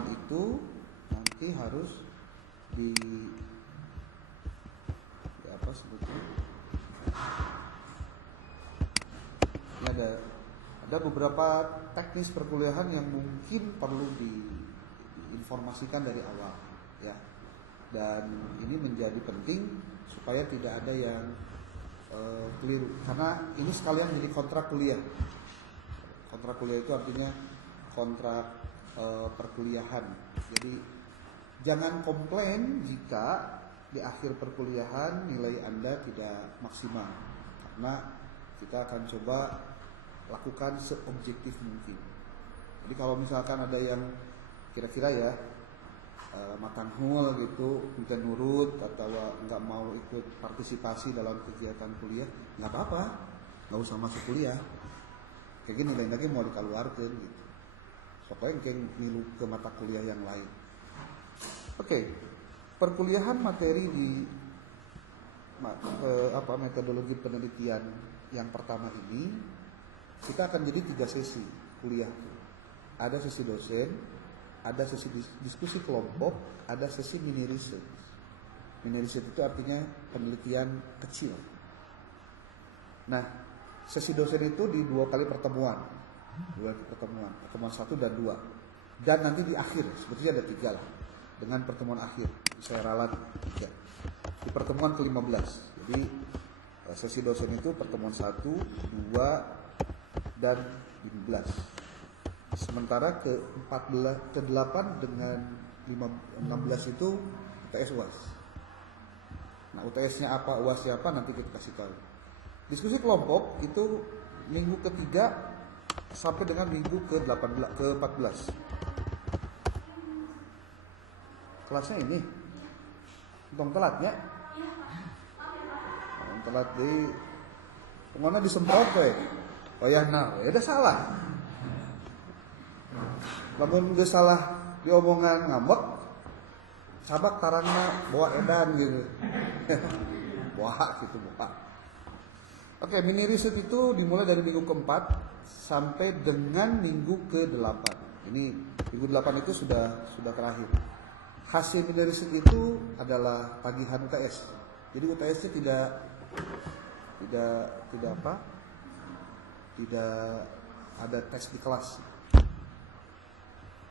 pertemuan itu nanti harus di apa sebetulnya? Ini ada beberapa teknis perkuliahan yang mungkin perlu diinformasikan dari awal, ya. Dan ini menjadi penting supaya tidak ada yang keliru, karena ini sekalian jadi kontrak kuliah. Kontrak kuliah itu artinya kontrak perkuliahan. Jadi jangan komplain jika di akhir perkuliahan nilai Anda tidak maksimal, karena kita akan coba lakukan seobjektif mungkin. Jadi kalau misalkan ada yang kira-kira ya matanghul gitu, minta nurut atau nggak mau ikut partisipasi dalam kegiatan kuliah, nggak apa-apa, nggak usah masuk kuliah. Kayak gini lain lagi mau dikeluarkan gitu. Pokoknya kayak milu ke mata kuliah yang lain. Oke, perkuliahan materi di metodologi penelitian yang pertama ini kita akan jadi 3 sesi kuliah. Ada sesi dosen, ada sesi diskusi kelompok, ada sesi mini research. Mini research itu artinya penelitian kecil. Nah, sesi dosen itu di 2 kali pertemuan. Pertemuan 1 dan 2. Dan nanti di akhir, sebetulnya ada 3 lah. Dengan pertemuan akhir, saya ralat 3. Di pertemuan ke-15. Jadi sesi dosen itu pertemuan 1, 2, dan 15. Sementara ke-8 dengan 16 itu UTS UAS. Nah, UTS-nya apa, UAS-nya apa nanti kita kasih tahu. Diskusi kelompok itu minggu ketiga sampai dengan minggu ke-14. Kelasnya ini untung telatnya. Telat di pengona disemprot we. Oh ya, nah, ya udah salah. Lamun udah salah diomongan ngambek, sabak tarangna bawa edan gitu. Bawa gitu, bawa. Oke, mini riset itu dimulai dari minggu keempat sampai dengan minggu ke-8. Ini minggu 8 itu sudah terakhir. Hasil mini riset itu adalah tagihan UTS. Jadi UTS-nya tidak ada tes di kelas.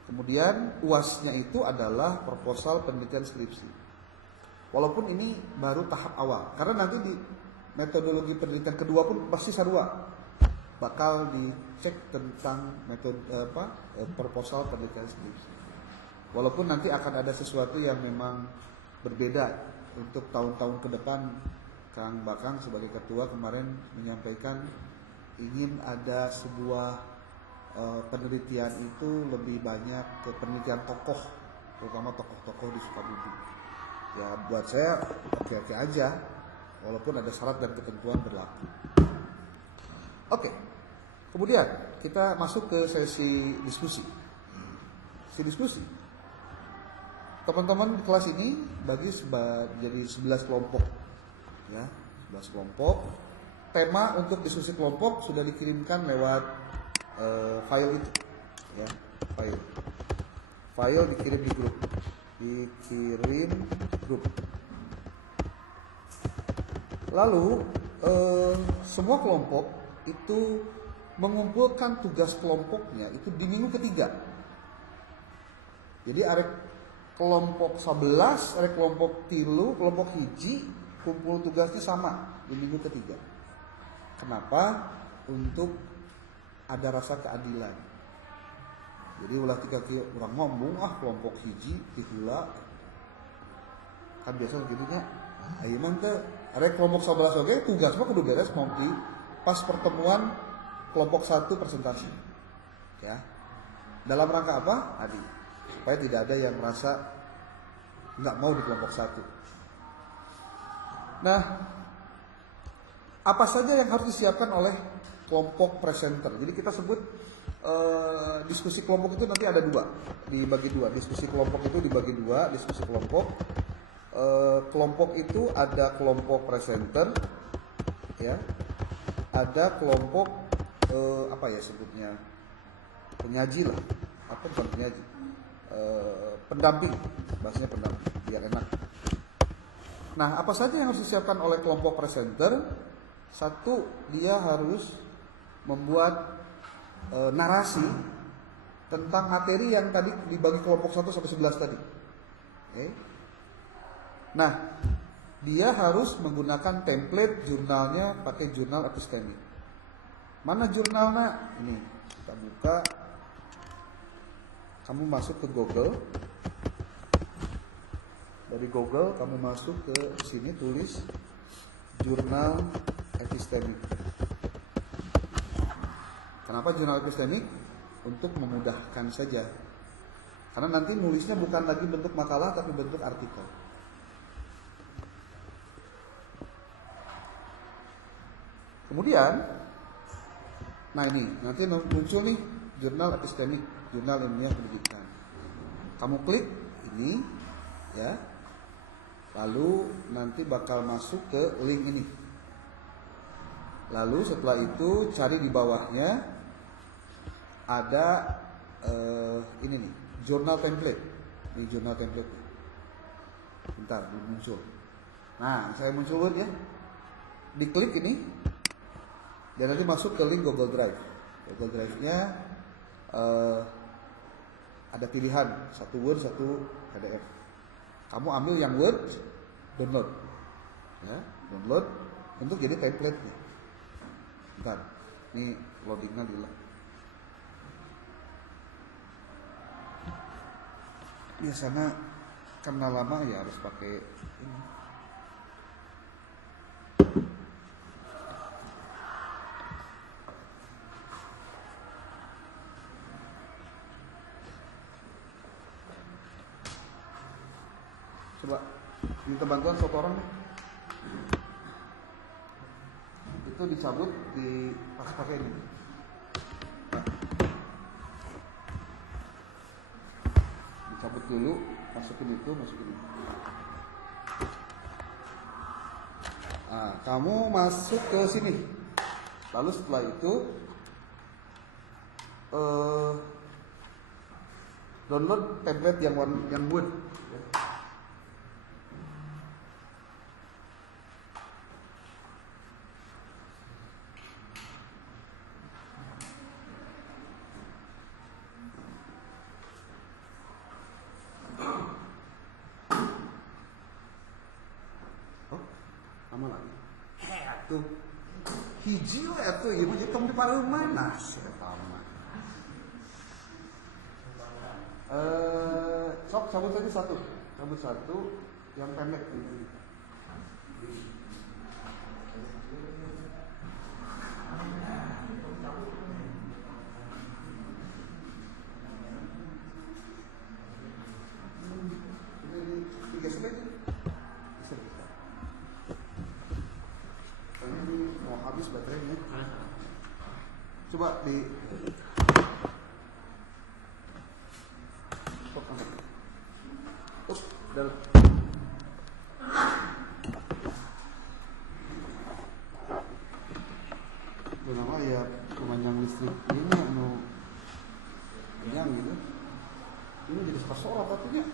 Kemudian UAS-nya itu adalah proposal penelitian skripsi. Walaupun ini baru tahap awal, karena nanti di metodologi penelitian kedua pun pasti sarua bakal dicek tentang metode proposal penelitian skripsi. Walaupun nanti akan ada sesuatu yang memang berbeda untuk tahun-tahun ke depan. Kang Bakang sebagai ketua kemarin menyampaikan ingin ada sebuah penelitian itu lebih banyak ke penelitian tokoh, terutama tokoh-tokoh di Sukabumi. Ya buat saya oke-oke aja, walaupun ada syarat dan ketentuan berlaku. Oke, kemudian kita masuk ke sesi diskusi. Sesi diskusi. Teman-teman di kelas ini bagi jadi 11 kelompok. Ya, 11 kelompok. Tema untuk diskusi kelompok sudah dikirimkan lewat file itu, ya, file dikirim di grup. Lalu semua kelompok itu mengumpulkan tugas kelompoknya itu di minggu ketiga. Jadi ada kelompok 11, ada kelompok 3, kelompok hiji, kumpul tugasnya sama di minggu ketiga. Kenapa? Untuk ada rasa keadilan. Jadi ulah 3 kilo orang ngomong kelompok hiji tihula kan biasa begitunya. Ayeuna mah teh arek kelompok 11 oge tugas mah kudu beres nanti pas pertemuan kelompok 1 presentasi. Ya. Dalam rangka apa? Adil. Supaya tidak ada yang merasa enggak mau di kelompok 1. Nah, apa saja yang harus disiapkan oleh kelompok presenter? Jadi kita sebut diskusi kelompok itu nanti ada 2, dibagi 2. Diskusi kelompok itu dibagi 2, diskusi kelompok. Kelompok itu ada kelompok presenter, ya, ada kelompok apa ya sebutnya penyaji lah, atau bukan penyaji, pendamping, bahasanya pendamping biar enak. Nah, apa saja yang harus disiapkan oleh kelompok presenter? Satu, dia harus membuat narasi tentang materi yang tadi dibagi kelompok 1 sampai 11 tadi. Okay. Nah, dia harus menggunakan template jurnalnya pakai jurnal epistemik. Mana jurnalnya? Ini kita buka. Kamu masuk ke Google. Dari Google kamu masuk ke sini, tulis jurnal epistemik. Kenapa jurnal epistemik? Untuk memudahkan saja. Karena nanti nulisnya bukan lagi bentuk makalah tapi bentuk artikel. Kemudian, nah ini nanti muncul nih jurnal epistemik, jurnal ilmiah pendidikan. Kamu klik ini, ya. Lalu nanti bakal masuk ke link ini. Lalu setelah itu cari di bawahnya ada ini nih, jurnal template. Ini jurnal template. Bentar, belum muncul. Nah, saya muncul Word ya. Diklik ini, dan nanti masuk ke link Google Drive. Google Drive-nya ada pilihan, satu Word, satu PDF. Kamu ambil yang Word, download. Ya, download untuk jadi template-nya. Bentar, ini loading-nya dulu. Biasanya karena lama ya harus pakai ini. Coba minta bantuan satu orang nih. Itu dicabut, pakai ini. Cabut dulu, masukin itu. Nah, kamu masuk ke sini. Lalu setelah itu download template yang Word. Tuh hiji we atuh ieu mah kamu di pareuman nah saya tahu. Sok cabut saja satu yang pendek ini. Habis baterainya. Coba di dalam. Kenapa ya pemanjang listrik ini anu yang gitu. Ini jadi pasoran katanya.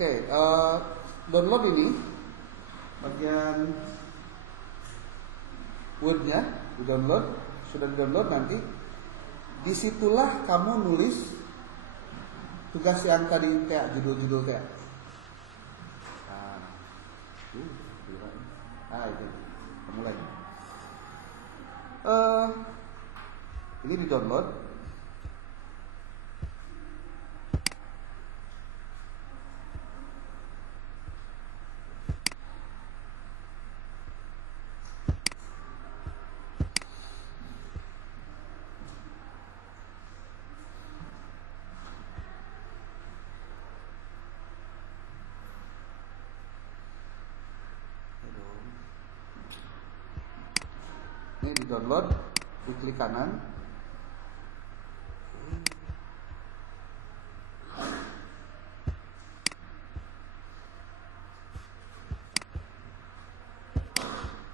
Oke, download ini bagian Word-nya di-download, sudah di-download nanti disitulah kamu nulis tugas yang tadi kayak judul-judul kayak. Itu mulai. Ini di-download. Ini di-download, diklik kanan.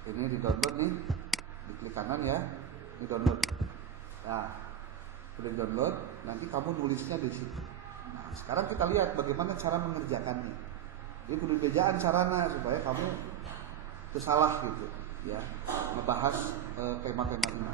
Ini di download nih, diklik kanan ya, di download. Nah, udah download, nanti kamu nulisnya di situ. Nah, sekarang kita lihat bagaimana cara mengerjakannya. Ini kudu bejaan carana supaya kamu kesalah gitu, ya, ngebahas tema-tema ini.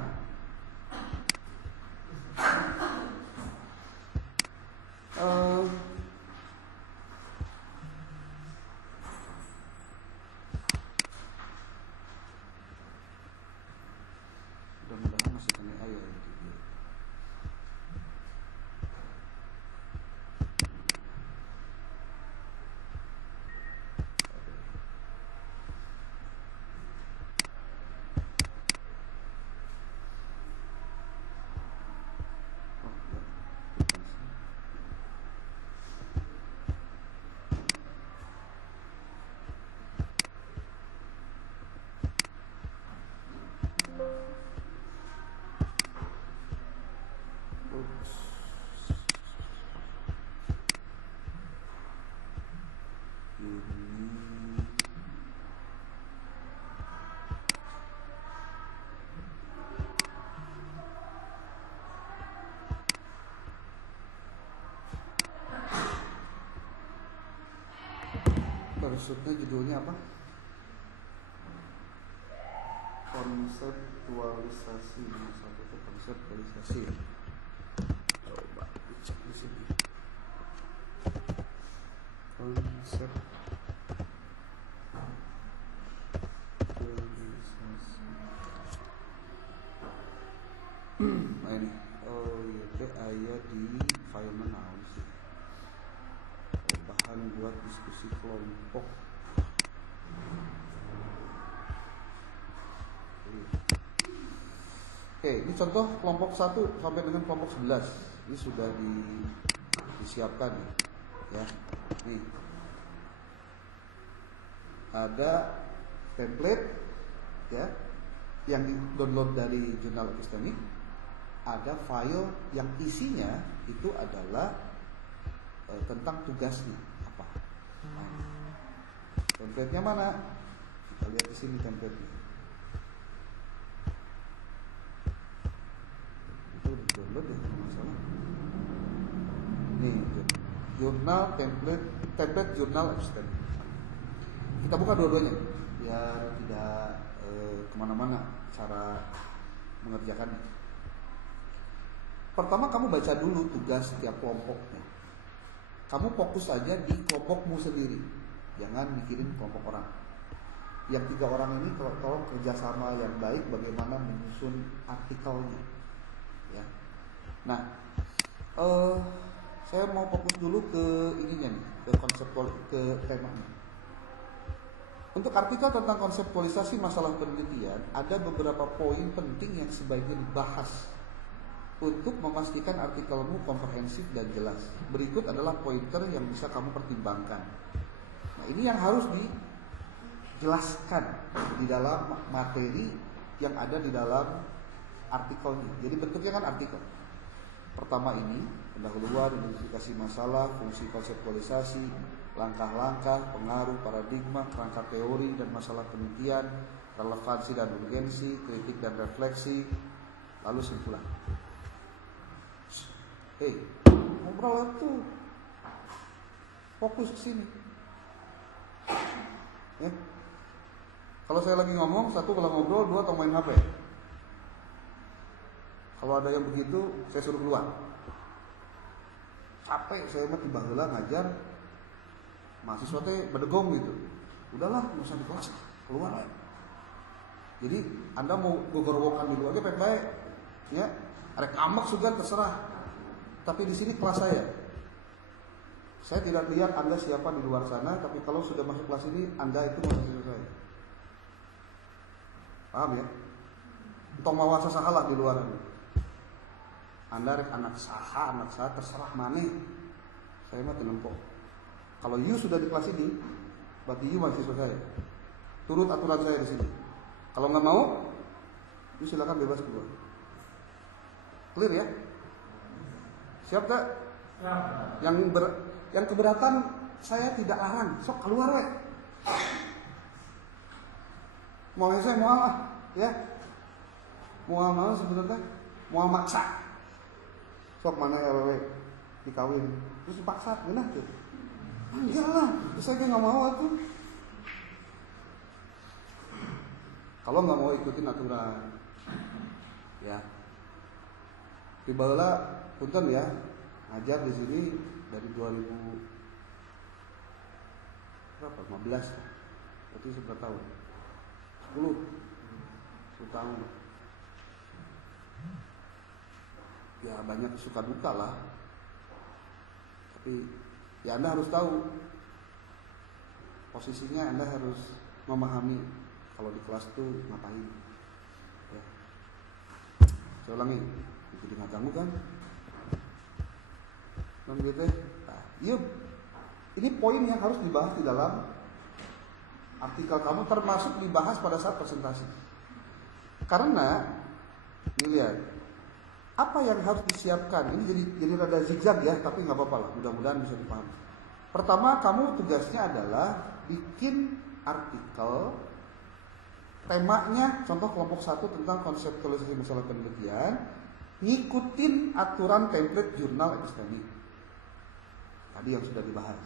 Mudah-mudahan masih kena air. Maksudnya judulnya apa? Konseptualisasi. Satu itu konseptualisasi. Coba cek di sini. Konseptualisasi. Nah ini. Oh iya, ayat di file mana sih? Bahan buat diskusi kelompok. Oke, ini contoh kelompok 1 sampai dengan kelompok 11. Ini sudah disiapkan ya. Nih. Ada template ya yang di-download dari jurnal epistemik. Ada file yang isinya itu adalah tentang tugasnya apa. Template-nya mana? Kita lihat di sini template-nya. Itu download ya, kalau nggak salah. Nih, jurnal template jurnal epistemik. Kita buka dua-duanya biar tidak kemana-mana cara mengerjakannya. Pertama kamu baca dulu tugas setiap kelompoknya. Kamu fokus saja di kelompokmu sendiri, jangan mikirin kelompok orang. Yang 3 orang ini tolong kerjasama yang baik bagaimana menyusun artikelnya. Ya. Nah, saya mau fokus dulu ke ininya nih, ke konseptual, ke temanya. Untuk artikel tentang konseptualisasi masalah penelitian, ada beberapa poin penting yang sebaiknya dibahas untuk memastikan artikelmu komprehensif dan jelas. Berikut adalah pointer yang bisa kamu pertimbangkan. Nah, ini yang harus dijelaskan di dalam materi yang ada di dalam artikelnya. Jadi bentuknya kan artikel. Pertama ini, pendahuluan, identifikasi masalah, fungsi konseptualisasi, langkah-langkah, pengaruh, paradigma, kerangka teori dan masalah penelitian, relevansi dan urgensi, kritik dan refleksi, lalu simpulan. Ngobrol tuh fokus ke sini. Ya. Kalau saya lagi ngomong, 1 kalau ngobrol, 2 atau main HP. Kalau ada yang begitu, saya suruh keluar. Capek saya mah tiba heula ngajar. Mahasiswa teh bedegong gitu. Udahlah, enggak usah di kelas, keluar aja. Jadi, Anda mau gogorwokan di luar aja baik-baik. Ya, arek ngambek juga terserah. Tapi di sini kelas saya. Saya tidak lihat Anda siapa di luar sana, tapi kalau sudah masuk kelas ini, Anda itu mahasiswa saya. Paham ya? Tong mawa sasalah di luar ini. Anda rek anak saha terserah maneh. Saya mah teu nempo. Kalau you sudah di kelas ini, berarti you mahasiswa saya. Turut aturan saya di sini. Kalau nggak mau, you silakan bebas keluar. Clear ya? Siap tak? Yang keberatan saya tidak larang, sok keluar we. Mau hese moal ah, ya. Moal naon sebenarnya? Moal maksa. Sok mana ya wewe dikawin, terus dipaksa, geunah tuh. Enggak lah, saya nggak mau aku. Kalau nggak mau ikutin aturan, ya. Tibalah punten ya, ngajar di sini dari 2015, berarti seberapa tahun? 10 tahun. Ya banyak suka duka lah, tapi ya Anda harus tahu posisinya, Anda harus memahami kalau di kelas tuh ngapain ya. Saya ulangi, jadi nggak ganggu kan non gitu. Nah, iya, ini poin yang harus dibahas di dalam artikel kamu, termasuk dibahas pada saat presentasi. Karena ini lihat, apa yang harus disiapkan? Ini jadi rada zigzag ya, tapi nggak apa-apa lah. Mudah-mudahan bisa dipahami. Pertama, kamu tugasnya adalah bikin artikel, temanya, contoh kelompok 1 tentang konseptualisasi masalah penelitian, ngikutin aturan template jurnal epistemik. Tadi yang sudah dibahas.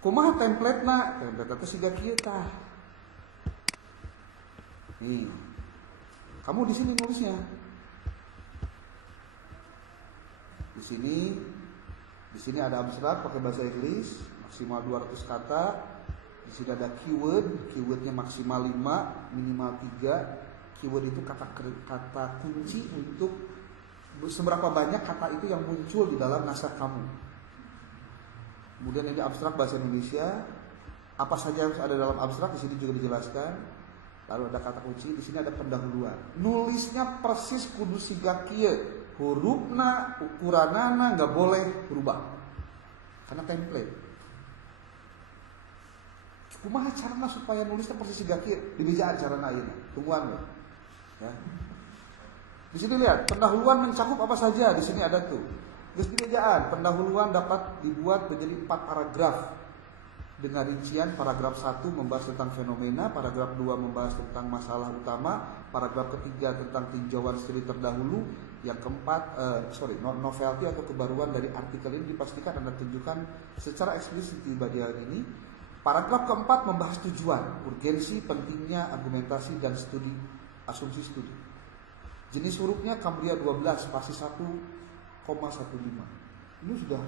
Kumaha template-na? Template itu siga kieu tah. Nih, kamu di sini nulisnya. Di sini ada abstrak pakai bahasa Inggris maksimal 200 kata. Di sini ada keywordnya maksimal 5, minimal 3. Keyword itu kata kunci untuk seberapa banyak kata itu yang muncul di dalam naskah kamu. Kemudian ini abstrak bahasa Indonesia. Apa saja yang ada dalam abstrak di sini juga dijelaskan. Lalu ada kata kunci, di sini ada pendahuluan. Nulisnya persis kudu siga kieu. Hurufna, ukuranana nggak boleh berubah karena template. Kumaha carana supaya nulisnya persis gakir di bijaan carana ayeuna. Tungguan loh. Ya. Di sini lihat, pendahuluan mencakup apa saja. Di sini ada tuh. Geus di bijaan, pendahuluan dapat dibuat menjadi 4 paragraf. Dengan rincian, paragraf 1 membahas tentang fenomena, paragraf 2 membahas tentang masalah utama, paragraf ketiga tentang tinjauan studi terdahulu, yang keempat, novelty atau kebaruan dari artikel ini dipastikan Anda tunjukkan secara eksplisit di bagian ini. Paragraf keempat membahas tujuan, urgensi, pentingnya, argumentasi dan studi, asumsi studi. Jenis hurufnya Cambria 12, spasi 1,15. Ini sudah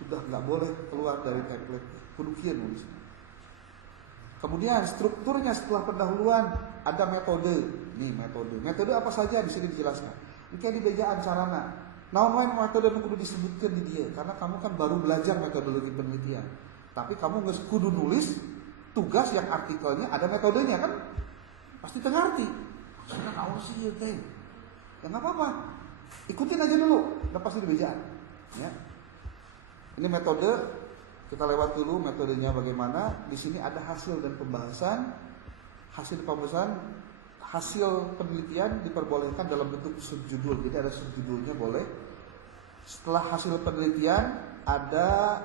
nggak boleh keluar dari template. Kudu kieu nulis. Kemudian strukturnya setelah pendahuluan ada metode. Nih metode. Metode apa saja di sini dijelaskan. Ini kayak di bejaan carana. Naon wae metode nu kudu disebutkeun di dieu karena kamu kan baru belajar metodologi penelitian. Tapi kamu geus kudu nulis tugas yang artikelnya ada metodenya kan? Pasti teu ngarti. Maksudna naon sih ieu teh? Ya enggak apa-apa. Ikutin aja dulu, udah pasti di bejaan. Ya. Ini metode, kita lewat dulu metodenya bagaimana. Di sini ada hasil dan pembahasan. Hasil penelitian diperbolehkan dalam bentuk subjudul. Jadi ada subjudulnya boleh. Setelah hasil penelitian ada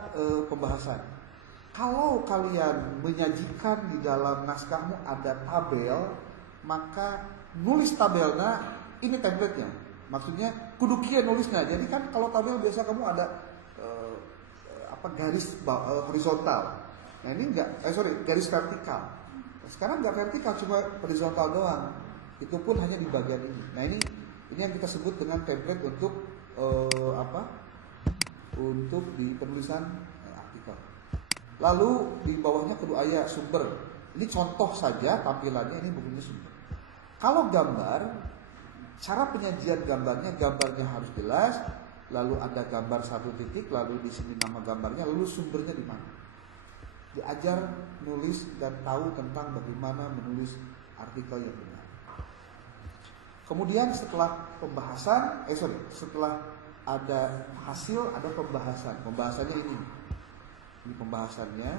pembahasan. Kalau kalian menyajikan di dalam naskahmu ada tabel, maka nulis tabelnya ini template-nya. Maksudnya kudu kieu nulisnya. Jadi kan kalau tabel biasa kamu ada garis horizontal. Nah ini garis vertikal. Sekarang nggak vertikal, cuma horizontal doang. Itu pun hanya di bagian ini. Nah ini yang kita sebut dengan template untuk Untuk di penulisan artikel. Lalu di bawahnya kudu aya sumber. Ini contoh saja tampilannya, ini bukunya sumber. Kalau gambar, cara penyajian gambarnya harus jelas. Lalu ada gambar 1 titik, lalu di sini nama gambarnya, lalu sumbernya di mana. Diajar nulis dan tahu tentang bagaimana menulis artikel yang benar. Kemudian setelah setelah ada hasil, ada pembahasan. Pembahasannya ini pembahasannya.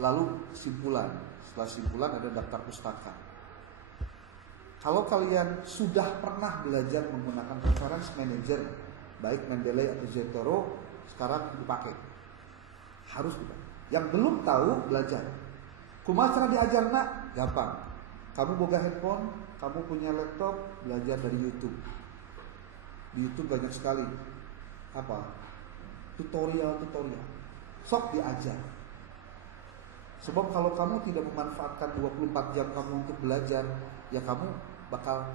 Lalu simpulan. Setelah simpulan ada daftar pustaka. Kalau kalian sudah pernah belajar menggunakan reference manager, baik Mendeley atau Zotero, sekarang dipakai. Harus dipakai. Yang belum tahu belajar. Kumaha cara diajarna? Gampang. Kamu boga handphone, kamu punya laptop, belajar dari YouTube. Di YouTube banyak sekali tutorial. Sok diajar. Sebab kalau kamu tidak memanfaatkan 24 jam kamu untuk belajar, ya kamu bakal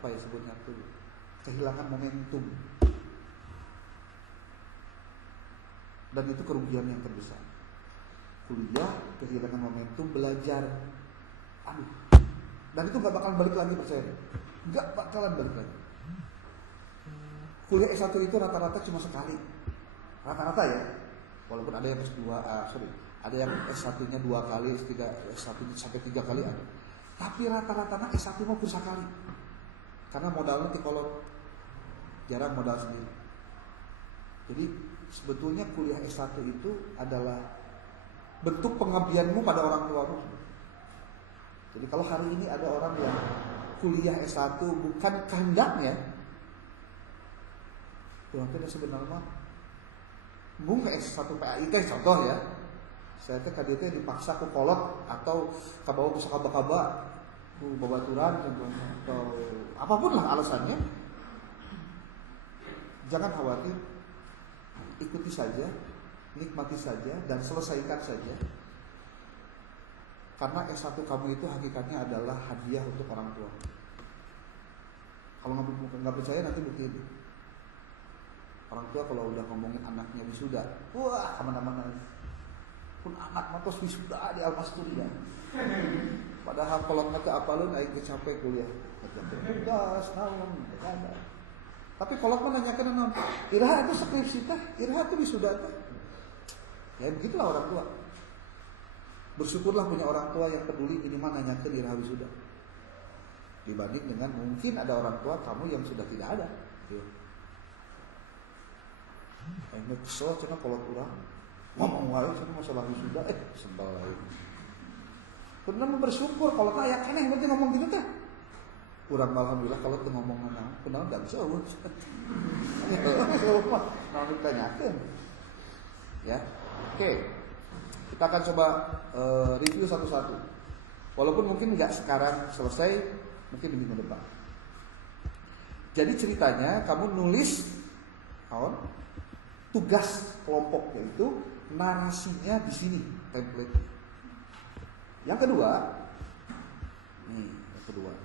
sebutnya itu kehilangan momentum. Dan itu kerugian yang terbesar. Kuliah kehilangan momentum belajar. Dan itu gak bakalan balik lagi, percaya. Gak bakalan balik lagi. Kuliah S1 itu rata-rata cuma sekali. Rata-rata ya. Walaupun ada yang S2, ada yang S1-nya 2 kali, S1-nya sampai 3 kali ada. Tapi rata-rata S1 mau sekali. Karena modalnya kalau jarang modal sendiri. Jadi sebetulnya kuliah S1 itu adalah bentuk pengabdianmu pada orang tuamu. Jadi kalau hari ini ada orang yang kuliah S1 bukan kehendaknya, itu sebenarnya mung ke S1 PAI contoh ya. Saya KDT dipaksa ke kolot atau kabawa ke kaba-kaba babaturan contohnya, atau apapun lah alasannya. Jangan khawatir, ikuti saja, nikmati saja, dan selesaikan saja. Karena S1 kamu itu hakikatnya adalah hadiah untuk orang tua. Kalau nggak percaya nanti buktiin. Orang tua kalau udah ngomongin anaknya wisuda, wah kemana-mana. Pun anak matos wisuda di Almasturia. Padahal kalau nggak apalun, aing capek kuliah. Tugas, naon, ada. Tapi kalau menanyakan naon, Iraha itu skripsi teh, Iraha itu wisuda teh. Ya begitulah orang tua. Bersyukurlah punya orang tua yang peduli minimal nanyakan Iraha wisuda. Dibanding dengan mungkin ada orang tua kamu yang sudah tidak ada. Aing kesel cenah kolot urang. Ngomong wae cenah masalah wisuda, sembal lain. Kudu bersyukur kalau tak aya keneh berarti ngomong gitu teh. Urang alhamdulillah kalau teu ngomong naon, kunaon enggak bisa eueuh. Nah, ditanyakeun. Ya. Oke. Kita akan coba review satu-satu. Walaupun mungkin enggak sekarang selesai, mungkin minggu depan. Jadi ceritanya kamu nulis tugas kelompok, yaitu narasinya di sini template. Yang kedua,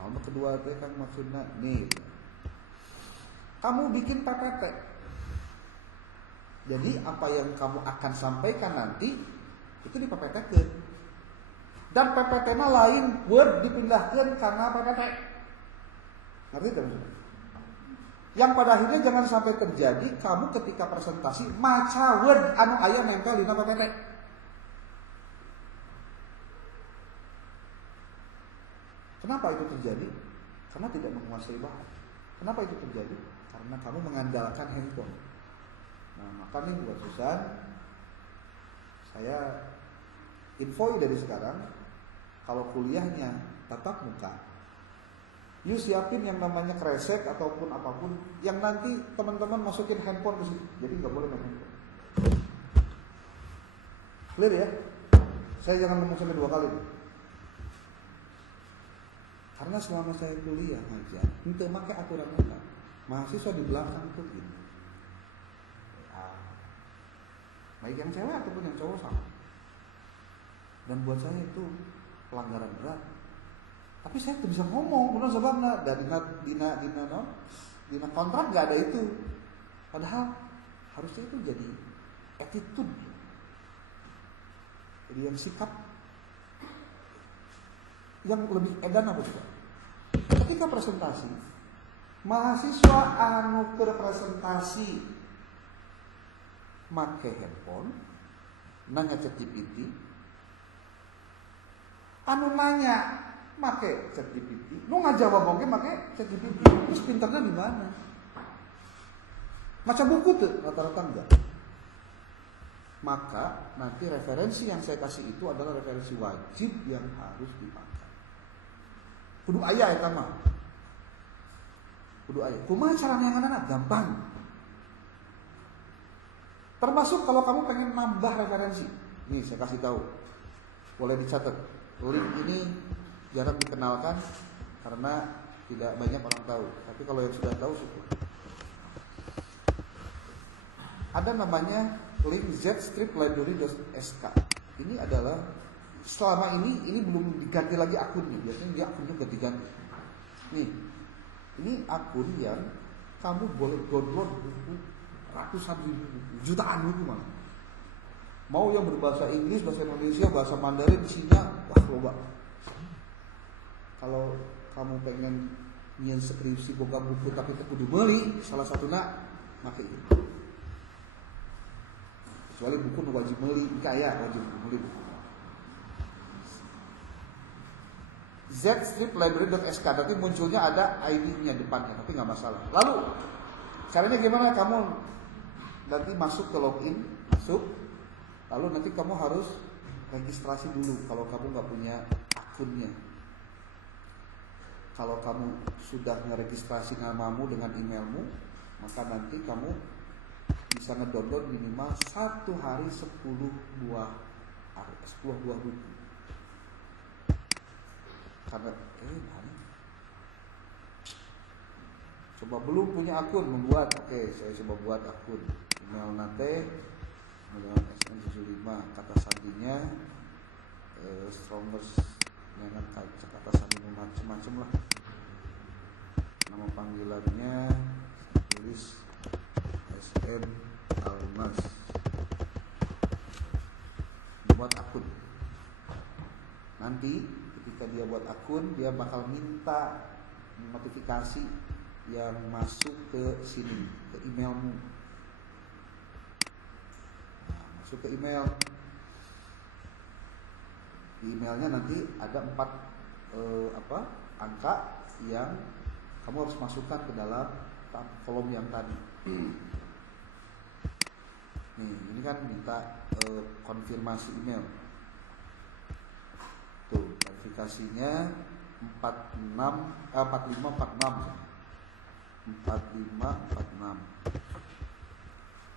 nomor kedua itu kan maksudnya nih, kamu bikin PPT. Jadi apa yang kamu akan sampaikan nanti itu di PPT-keun. Dan PPT-nya lain Word dipindahkan karena PPT. Ngerti tidak maksudnya? Yang pada akhirnya jangan sampai terjadi kamu ketika presentasi maca Word anu aya nempel dina PPT. Kenapa itu terjadi? Karena tidak menguasai bahan. Kenapa itu terjadi? Karena kamu mengandalkan handphone. Nah, maka nih buat Susan, saya info dari sekarang, kalau kuliahnya tatap muka, you siapin yang namanya kresek ataupun apapun yang nanti teman-teman masukin handphone ke situ. Jadi nggak boleh main handphone. Clear ya? Saya jangan ngomong sampai 2 kali. Karena selama saya kuliah ngajar, itu pakai aturan apa? Mahasiswa di belakang tuh gini. Baik yang cewek ataupun yang cowok sama. Dan buat saya itu pelanggaran berat. Tapi saya tuh bisa ngomong, benar sebabnya dari dina kontrak nggak ada itu. Padahal harusnya itu jadi attitude, jadi yang sikap yang lebih edan apa juga. Ketika presentasi, mahasiswa anu presentasi make handphone, nanya ChatGPT, anu nanya make ChatGPT, nu ngajawab oge make ChatGPT, terus pinternya di mana? Maca buku tuh rata-rata enggak. Maka nanti referensi yang saya kasih itu adalah referensi wajib yang harus dipakai. Kudu aya eta mah. Kudu aya. Kumaha cara nyanganana? Gampang. Termasuk kalau kamu pengen nambah referensi. Nih saya kasih tahu. Boleh dicatat. Link ini jarang dikenalkan karena tidak banyak orang tahu. Tapi kalau yang sudah tahu syukur. Ada namanya link zstriplibrary.sk. Ini adalah selama ini belum diganti lagi akunnya. Biasanya dia akunnya ganti-ganti. Nih, ini akun yang kamu boleh download buku ratusan ribu buku, jutaan buku malah. Mau yang berbahasa Inggris, bahasa Indonesia, bahasa Mandarin, Cina, wah coba. Kalau kamu pengen nyen skripsi boga buku tapi teu kudu meuli, salah satuna make itu. Kecuali buku nu wajib meuli, kaya wajib meuli buku. zstriplibrary.sk nanti munculnya ada ID-nya depannya, tapi nggak masalah. Lalu caranya gimana? Kamu nanti masuk ke login, lalu nanti kamu harus registrasi dulu kalau kamu nggak punya akunnya. Kalau kamu sudah ngeregistrasi namamu dengan emailmu, maka nanti kamu bisa ngedownload minimal 1 hari 10 buah buku. Karena coba belum punya akun membuat, oke, saya coba buat akun email nate dengan SN75, kata sandinya strongest dengan kata sandi macam-macam lah. Nama panggilannya tulis SN Almas. Buat akun. Nanti ketika dia buat akun, dia bakal minta notifikasi yang masuk ke sini, ke emailmu. Nah, masuk ke email. Di emailnya nanti ada 4 angka yang kamu harus masukkan ke dalam kolom yang tadi. Nih, ini kan minta konfirmasi email. Tuh, verifikasinya 4546.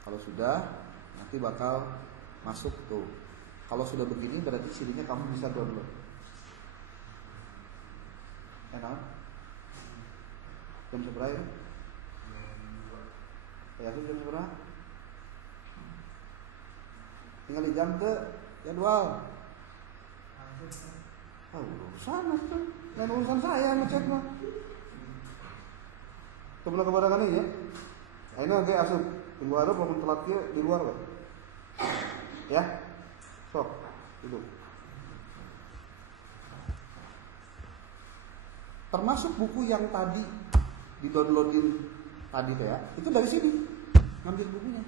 Kalau sudah, nanti bakal masuk tuh. Kalau sudah begini berarti sirinya kamu bisa download. Enak? Jam seberapa ya? Ya, jam seberapa? Tinggal di jam ke jadwal. Urusan itu, dan urusan saya ngecek mah. Kebelah kebarangan ini ya. Ini nanti asup di luar, belum telat di luar kan? Ya, sok duduk. Termasuk buku yang tadi di-downloadin tadi ya, itu dari sini ngambil bukunya.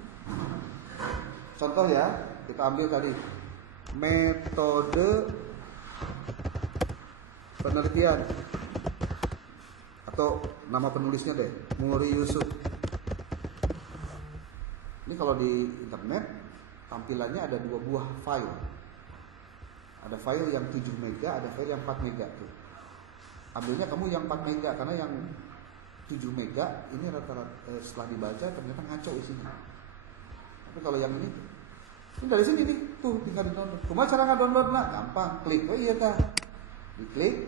Contoh ya, kita ambil tadi metode penelitian atau nama penulisnya deh, Muri Yusuf. Ini kalau di internet tampilannya ada 2 buah file. Ada file yang 7 mega, ada file yang 4 mega tuh. Ambilnya kamu yang 4 mega karena yang 7 mega ini rata-rata setelah dibaca ternyata ngaco isinya. Tapi kalau yang ini dari sini nih, tuh tinggal di-download. Cuma cara nge-download lah gampang, klik, oh iya kah? Diklik,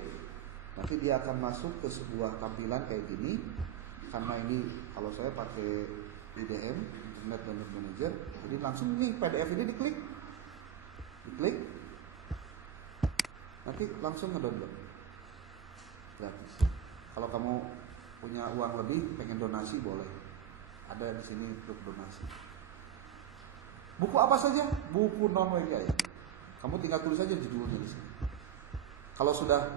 nanti dia akan masuk ke sebuah tampilan kayak gini. Karena ini kalau saya pakai IDM, Internet Download Manager, jadi langsung nih PDF ini diklik, nanti langsung nge-download gratis. Kalau kamu punya uang lebih, pengen donasi boleh, ada di sini untuk donasi. Buku apa saja? Buku non-WGA ya. Kamu tinggal tulis aja judulnya di sini. Kalau sudah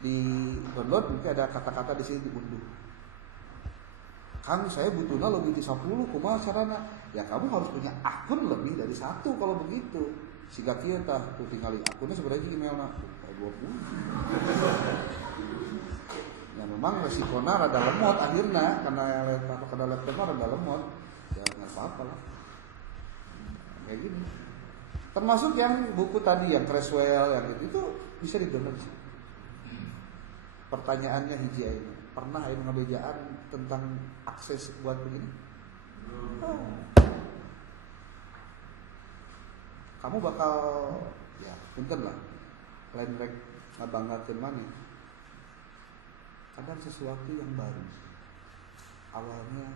di-download, mungkin ada kata-kata di sini diunduh. Kang, saya butuhnya lebih di 10, kumaha carana? Ya kamu harus punya akun lebih dari 1 kalau begitu. Siga kieu tah tuh tinggali akunnya sebenarnya emailna 20. Ya memang resikonya rada lemot akhirnya karena laptopnya rada lemot. Ya enggak apa-apa lah. Kayak gini. Termasuk yang buku tadi yang Creswell yang itu bisa di-download. Pertanyaannya hiji ini, pernah aya ngabejaan tentang akses buat begini? Kamu bakal ya punten lah. lain rek ngabanggakeun maneh. Kadang sesuatu yang baru awalnya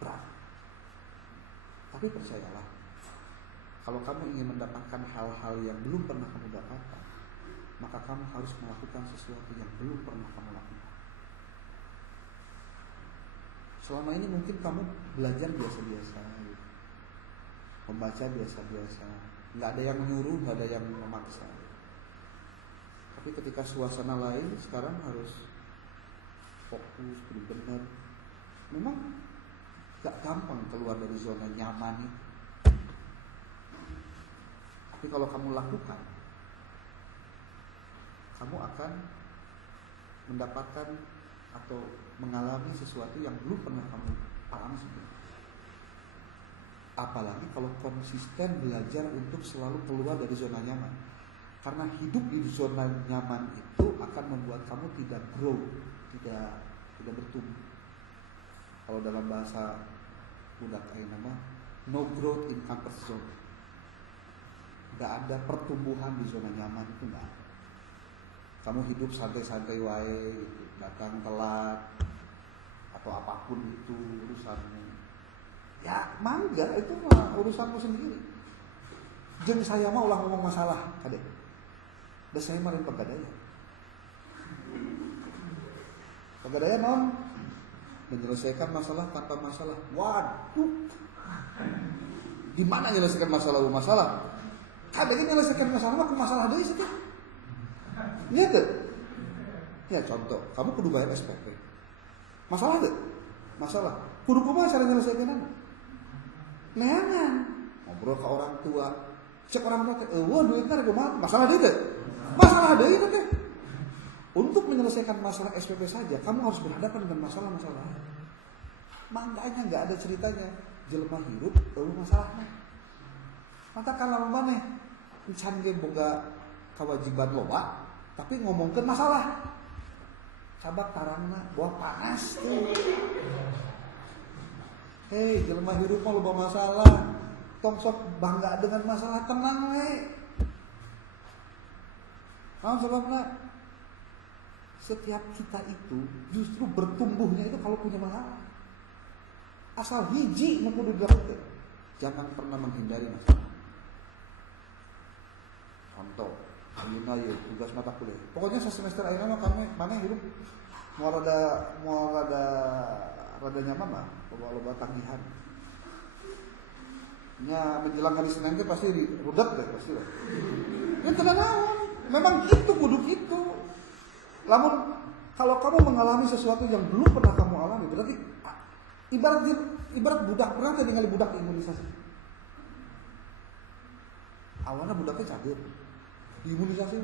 berat. Tapi percayalah, kalau kamu ingin mendapatkan hal-hal yang belum pernah kamu dapatkan, maka kamu harus melakukan sesuatu yang belum pernah kamu lakukan. Selama ini mungkin kamu belajar biasa-biasa, membaca biasa-biasa, nggak ada yang menyuruh, nggak ada yang memaksa. Tapi ketika suasana lain, sekarang harus fokus, benar-benar. Memang gak gampang keluar dari zona nyaman itu. Tapi kalau kamu lakukan, kamu akan mendapatkan atau mengalami sesuatu yang belum pernah kamu alami sebelumnya. Apalagi kalau konsisten belajar untuk selalu keluar dari zona nyaman. Karena hidup di zona nyaman itu akan membuat kamu tidak grow, tidak bertumbuh. Kalau dalam bahasa budak ayeuna nama, no growth in comfort zone. Gak ada pertumbuhan di zona nyaman, itu gak ada. Kamu hidup santai-santai wae, datang telat atau apapun itu urusanmu. Ya mangga, itu mah urusanmu sendiri. Jeung saya mah ulah ngomong masalah, kadek. Da saya mah lain pegadaian. Pegadaian non menyelesaikan masalah tanpa masalah. Waduh. Di mana menyelesaikan masalah? Kadek menyelesaikan masalah mah ku masalah deui sih. Nya teu. Ya contoh, kamu kudu bayar SPP. Masalah teu? Masalah. Kudu kumaha cara nyelesaikeunana? Neangan. Ngobrol ke orang tua. Cek orang tua teh, "Eueuh duitna rek kumaha?" Masalah deui teu? Masalah deui teh. Untuk menyelesaikan masalah SPP saja, kamu harus berhadapan dengan masalah-masalah. Makanya nggak ada ceritanya jelema hirup eueuh masalahna. Maka kalau maneh can ge boga kewajiban loba, tapi ngomongkeun masalah. Cabak tarangna buah panas tuh. Hei, jelema hirup mah loba masalah. Tong sok bangga dengan masalah, tenang we. Naon sebabna? Setiap kita itu justru bertumbuhnya itu kalau punya masalah. Asal hiji nu kudu dilakukeun. Jangan pernah menghindari masalah. Contoh, ayeuna ye tugas mata kuliah. Pokoknya semester ayeuna mah kami maneh hirup mau rada nyaman lah, loba tagihan. Nya menjelang hari Senin teh pasti rudet deh pasti lah. Ya teu naon. Memang gitu kudu gitu. Lamun kalau kamu mengalami sesuatu yang belum pernah kamu alami, berarti ibarat budak pernah teh ningali budak imunisasi. Awalnya budaknya cager. Imunisasi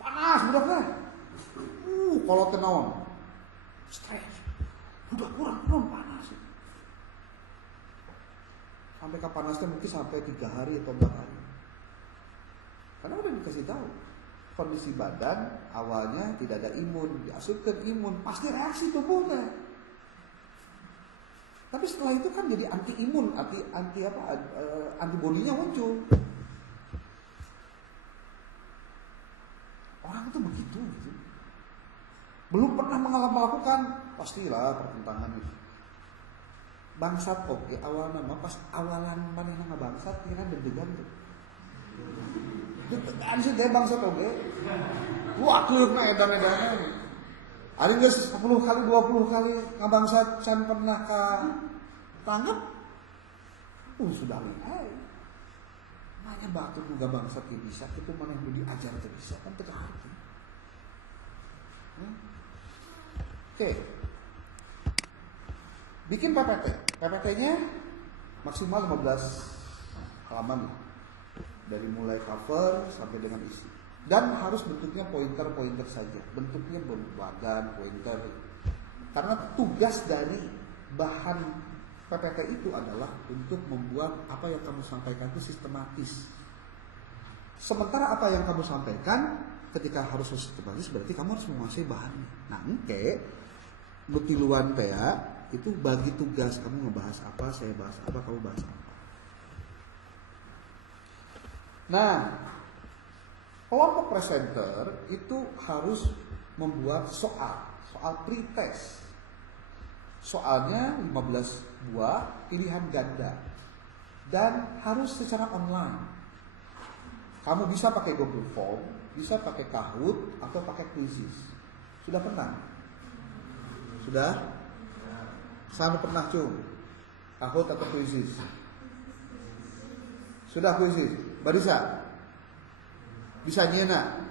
panas budaknya. Kalau teh naon? Stres. Budak kurang panas. Sampai ke panasnya mungkin sampai 3 hari atau 4 hari. Karena udah dikasih tahu kondisi badan awalnya tidak ada imun, diasupkan imun, pasti reaksi tubuhnya. Tapi setelah itu kan jadi anti imun, antibodinya muncul. Orang itu begitu gitu. Belum pernah melakukan, pastilah pertentangan itu. Bangsat oke awalnya mah pas awalan manehna ngabangsat kira deg-degan tuh. Deg-degan sih ge bangsat oke. Wah keurna edan-edanan. Ari geus 10 kali 20 kali ngabangsat can pernah ka tanggap. Sudah lihai. Nanya batur juga bangsat ge bisa kitu maneh nu diajar teh bisa kan teu harti. Oke. Bikin PPT. PPT-nya maksimal 15 halaman lah. Dari mulai cover sampai dengan isi. Dan harus bentuknya pointer-pointer saja. Bentuknya badan, pointer. Karena tugas dari bahan PPT itu adalah untuk membuat apa yang kamu sampaikan itu sistematis. Sementara apa yang kamu sampaikan ketika harus sistematis berarti kamu harus menguasai bahannya. Nah, nutiluan PA itu bagi tugas, kamu ngebahas apa, saya bahas apa, kamu bahas apa. Nah, kelompok presenter itu harus membuat soal pretest. Soalnya 15 buah pilihan ganda dan harus secara online. Kamu bisa pakai Google Form, bisa pakai Kahoot atau pakai Quizzes. Sudah pernah? Sudah? Saya pernah cung Kahoot atau Quizzes? Sudah Quizzes? Barisa? Bisa nyena?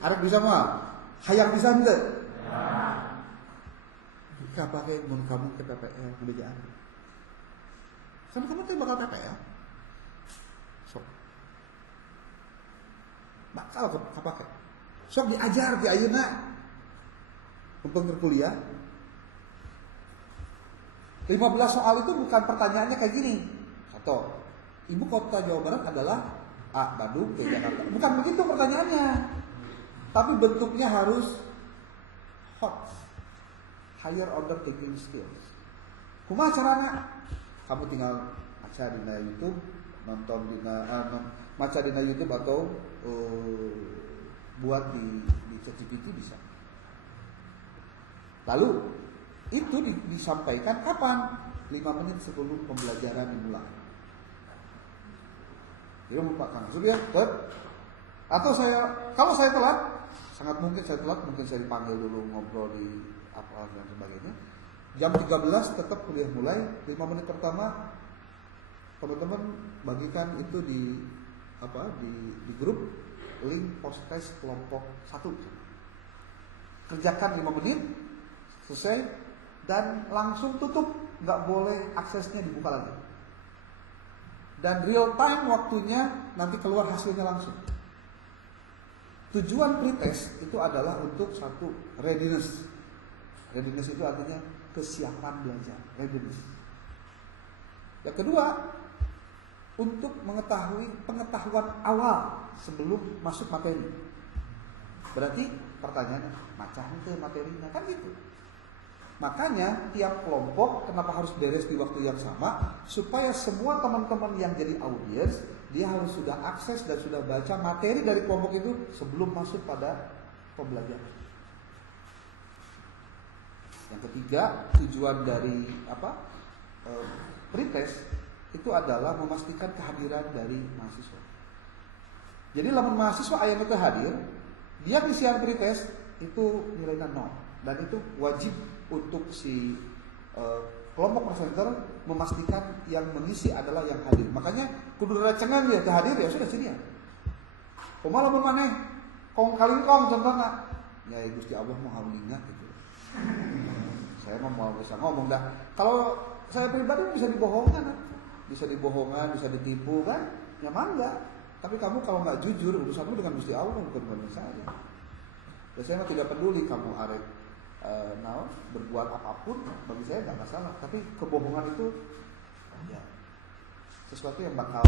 Arek bisa mau? Hayang bisa ente? Jika pakai mun kamu ke PPL kerjaan. Kan kamu tuh bakal PPL. Sok. Bakal kepake. Sok diajar di ayeuna. Untuk kuliah. 15 soal itu bukan pertanyaannya kayak gini. Satu. Ibu kota Jawa Barat adalah A. Bandung, B. Jakarta. Bukan begitu pertanyaannya. Tapi bentuknya harus hot. Higher order thinking skills. Kumaha carana? Kamu tinggal maca di YouTube, maca di YouTube atau buat di ChatGPT bisa. Lalu itu disampaikan kapan? 5 menit sebelum pembelajaran dimulai. Dia Pak Kang Surya, atau kalau saya telat, sangat mungkin saya telat, mungkin saya dipanggil dulu ngobrol di apa dan sebagainya. Jam 13 tetap kuliah mulai, 5 menit pertama teman-teman bagikan itu di grup link post-test kelompok 1. Kerjakan 5 menit, selesai dan langsung tutup, nggak boleh aksesnya dibuka lagi. Dan real time waktunya nanti keluar hasilnya langsung. Tujuan pretest itu adalah untuk satu readiness. Readiness itu artinya kesiapan belajar. Readiness. Yang kedua, untuk mengetahui pengetahuan awal sebelum masuk materi. Berarti pertanyaannya, macam itu materinya kan gitu. Makanya tiap kelompok kenapa harus beres di waktu yang sama, supaya semua teman-teman yang jadi audiens dia harus sudah akses dan sudah baca materi dari kelompok itu sebelum masuk pada pembelajaran. Yang ketiga, tujuan dari pretest itu adalah memastikan kehadiran dari mahasiswa. Jadi lamun mahasiswa aya nu teu hadir, dia ngisian pretest itu nilainya 0 dan itu wajib untuk si kelompok presenter memastikan yang mengisi adalah yang hadir. Makanya kudu racengan dia hadir ya sudah ceria. Kumaha lamun maneh kong kalingkong contohna. Ya Gusti Allah mau ingat gitu. Saya mau bisa ngomong dah. Kalau saya pribadi bisa dibohongan, bisa ditipu kan? Ya mangga. Tapi kamu kalau nggak jujur urusanmu dengan Gusti Allah bukan dengan saya. Dan saya mah tidak peduli kamu arek berbuat apapun, bagi saya nggak masalah. Tapi kebohongan itu ya sesuatu yang bakal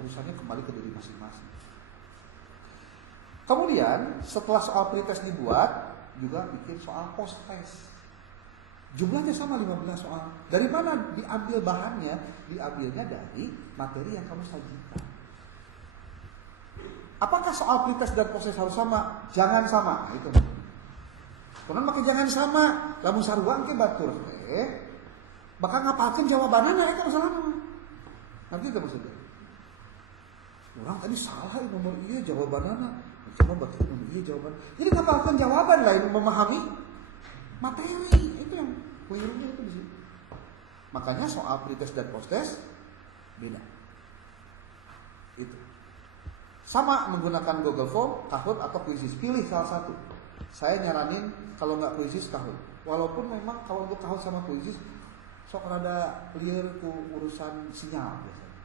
urusannya kembali ke diri masing-masing. Kemudian setelah soal pretest dibuat, juga bikin soal post test. Jumlahnya sama 15 soal. Dari mana diambil bahannya? Diambilnya dari materi yang kamu sajikan. Apakah soal pretest dan post test harus sama? Jangan sama. Itu. Karena makin jangan sama, lamun sarua engke batur bakal ngapalkeun jawabanana eta masalahna. Nanti itu maksudnya. Orang tadi salah nomor iya jawabanana, coba batur nomor iya jawaban. Jadi ngapalkeun jawaban lain memahami materi, itu yang kelirunya itu di sini. Makanya soal pretest dan post test beda. Itu. Sama menggunakan Google Form, Kahoot atau Quizzes, pilih salah satu. Saya nyaranin kalau nggak Quizzes Kahoot. Walaupun memang kalau untuk Kahoot sama Quizzes sok rada liar ku urusan sinyal biasanya.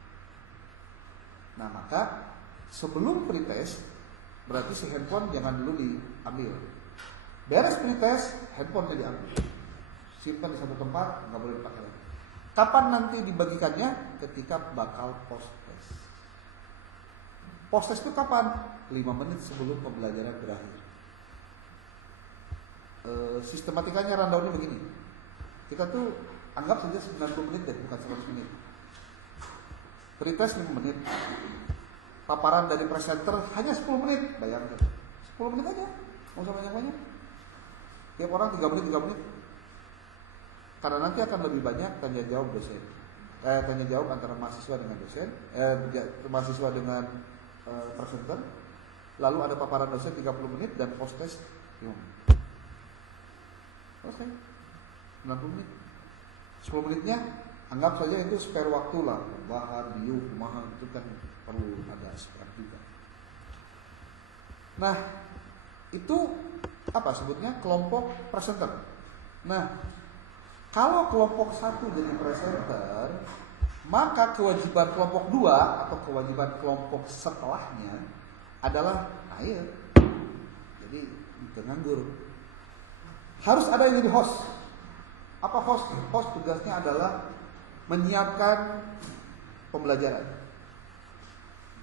Nah maka sebelum pretest berarti si handphone jangan dulu diambil. Beres pretest handphonenya diambil, simpan di satu tempat, nggak boleh dipakai lagi. Kapan nanti dibagikannya? Ketika bakal post test. Post test itu kapan? 5 menit sebelum pembelajaran berakhir. Sistematikanya rundownnya begini. Kita tuh anggap saja 90 menit deh, bukan 100 menit. Pretest 5 menit. paparan dari presenter hanya 10 menit, bayangkan 10 menit aja, nggak usah banyak-banyak. Tiap orang 3 menit 3 menit. Karena nanti akan lebih banyak tanya jawab dosen, tanya jawab antara mahasiswa dengan dosen, mahasiswa dengan presenter. Lalu ada paparan dosen 30 menit dan post test 5 menit. Selesai. 90 menit. 10 menitnya anggap saja itu spare waktu lah, bahan, biu, mahal itu kan perlu ada spare juga. Nah, itu apa sebutnya kelompok presenter. Nah, kalau kelompok 1 jadi presenter, maka kewajiban kelompok 2 atau kewajiban kelompok setelahnya adalah air. Jadi itu nganggur. Harus ada yang jadi host. Apa host? Host tugasnya adalah menyiapkan pembelajaran.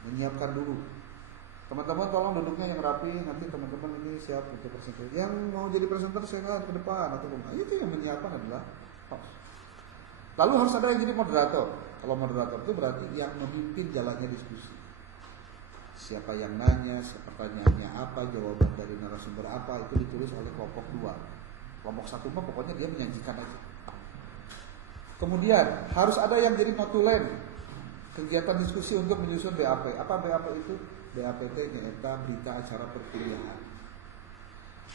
Menyiapkan dulu. Teman-teman tolong duduknya yang rapi, nanti teman-teman ini siap untuk presenter. Yang mau jadi presenter saya ke depan atau kemana. Itu yang menyiapkan adalah host. Lalu harus ada yang jadi moderator. Kalau moderator itu berarti yang memimpin jalannya diskusi. Siapa yang nanya, pertanyaannya apa, jawaban dari narasumber apa, itu ditulis oleh kelompok 2. Kelompok 1 mah pokoknya dia menyajikan aja. Kemudian harus ada yang jadi notulen, kegiatan diskusi untuk menyusun BAP. Apa BAP itu? BAP itu nyata berita acara perkuliahan.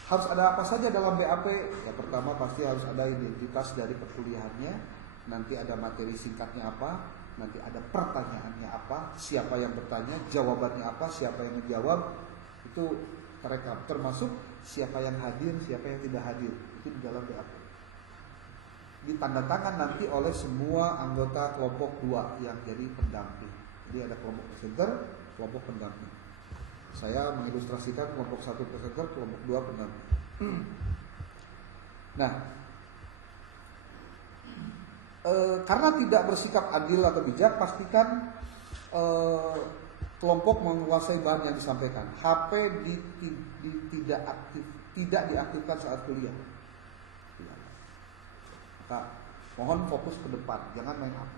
Harus ada apa saja dalam BAP? Ya pertama pasti harus ada identitas dari perkuliahannya, nanti ada materi singkatnya apa, nanti ada pertanyaannya apa, siapa yang bertanya, jawabannya apa, siapa yang menjawab, itu terekam, termasuk siapa yang hadir, siapa yang tidak hadir, itu di dalam BAP. Ditandatangan nanti oleh semua anggota kelompok 2 yang jadi pendamping. Jadi ada kelompok presenter, kelompok pendamping. Saya mengilustrasikan kelompok 1 presenter, kelompok 2 pendamping. Nah, karena tidak bersikap adil atau bijak, pastikan kelompok menguasai bahan yang disampaikan. HP tidak diaktifkan saat kuliah. Maka mohon fokus ke depan, jangan main HP.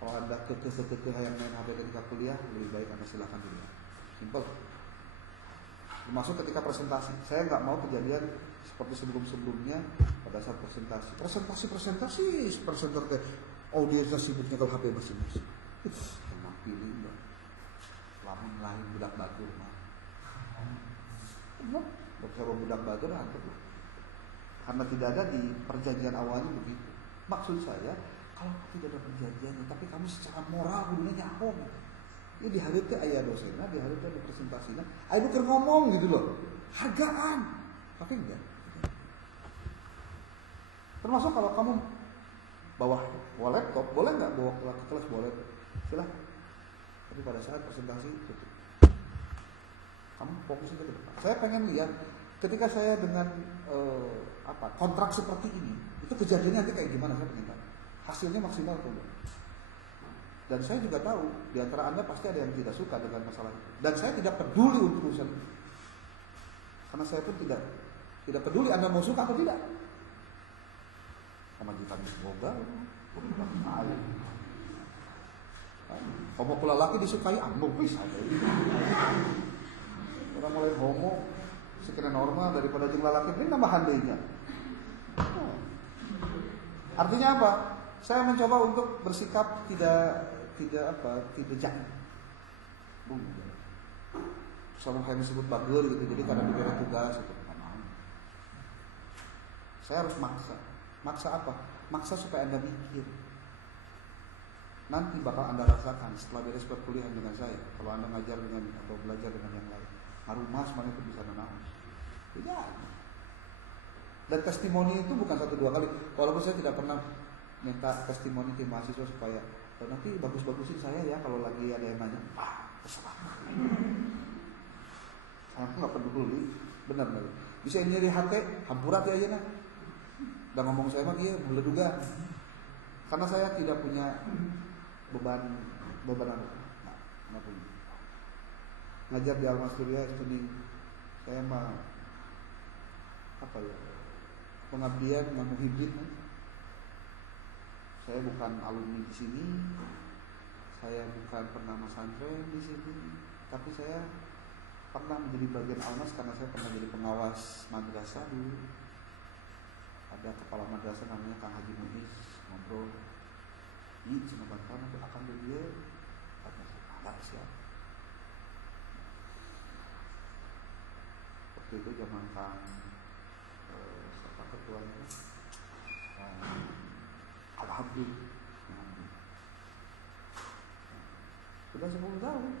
Kalau ada kekeh-kekeh yang main HP ketika kuliah, lebih baik Anda silakan dulu. Simple. Termasuk ketika presentasi, saya nggak mau kejadian seperti sebelum-sebelumnya pada saat presentasi. Presenter kayak audiensnya sibuknya kalau HP masing-masing. Tenang pilih mbak. Lamun lain budak batur mah. Kalau budak batur hantar. Karena tidak ada di perjanjian awalnya begitu. Maksud saya, kalau tidak ada perjanjiannya, tapi kamu secara moral kudunya nyahong. Ya diharapkan ayah dosennya, diharapkan ada presentasinya, ayo bukan ngomong gitu loh, hargaan, tapi enggak. Termasuk kalau kamu bawa laptop, boleh nggak bawa ke kelas, boleh, silahkan. Tapi pada saat presentasi tutup. Kamu fokus ke depan. Saya pengen lihat ketika saya dengan kontrak seperti ini, itu kejadiannya nanti kayak gimana, saya pengen tahu. Hasilnya maksimal atau enggak. Dan saya juga tahu di antara Anda pasti ada yang tidak suka dengan masalah itu. Dan saya tidak peduli untuk urusan itu. Karena saya pun tidak peduli Anda mau suka atau tidak. Kemajuan boga, homo pula laki disukai ambung bisa. Orang mulai homo sekiranya normal daripada jumlah laki ini nambah handainya. Artinya apa? Saya mencoba untuk bersikap tidak jahat. Sama kayak disebut bagel gitu. Jadi karena diberi tugas itu saya harus maksa. Maksa apa? Maksa supaya Anda mikir. Nanti bakal Anda rasakan setelah beres perkuliahan dengan saya. Kalau Anda ngajar dengan atau belajar dengan yang lain, harumas mana itu bisa menang. Tidak. Dan testimoni itu bukan 1-2 kali. Walaupun saya tidak pernah minta testimoni ke mahasiswa supaya nanti bagus-bagusin saya ya kalau lagi ada yang nanya. Terserah. Aku nggak peduli, benar. Bisa ini dari hati, hampurat ya aja nah. Dan ngomong saya mah dia meleduga. Karena saya tidak punya beban apa. Nah, nggak punya. Ngajar di Almas Kuliah studi saya mah pengabdian nggak muhibin. Saya bukan alumni di sini. Saya bukan pernah pesantren di sini, tapi saya pernah menjadi bagian almas karena saya pernah jadi pengawas madrasah dulu. Ada kepala madrasah namanya Kang Haji Muiz, ngobrol, ini cina bantuan untuk akan dia, ada siap. Waktu itu zaman Kang siapa ketuanya, Alhamdulillah. Sudah 10 tahun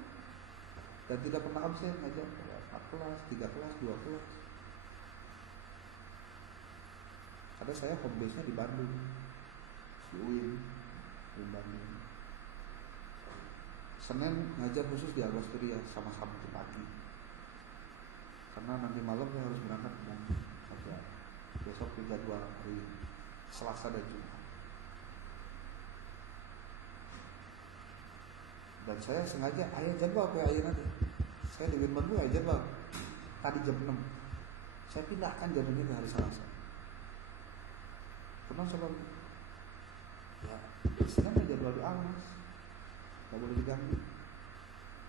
dan tidak pernah absen ngajar 4 kelas, 3 kelas, 2 kelas. Ada saya home base-nya di Bandung, di UIN, di Bandung. Senin ngajar khusus di Al-Wasturia sama Sabtu pagi, karena nanti malam saya harus berangkat ke Bandung. Besok jadwal hari Selasa dan Jumat. Dan saya sengaja ayah jadwal ke ayah nanti. Saya di Bandung ayah jadwal tadi jam 6. Saya pindahkan jadwalnya ke hari Selasa. Kenapa selalu? Ya, sebenarnya jadwal di Almas nggak boleh diganggu.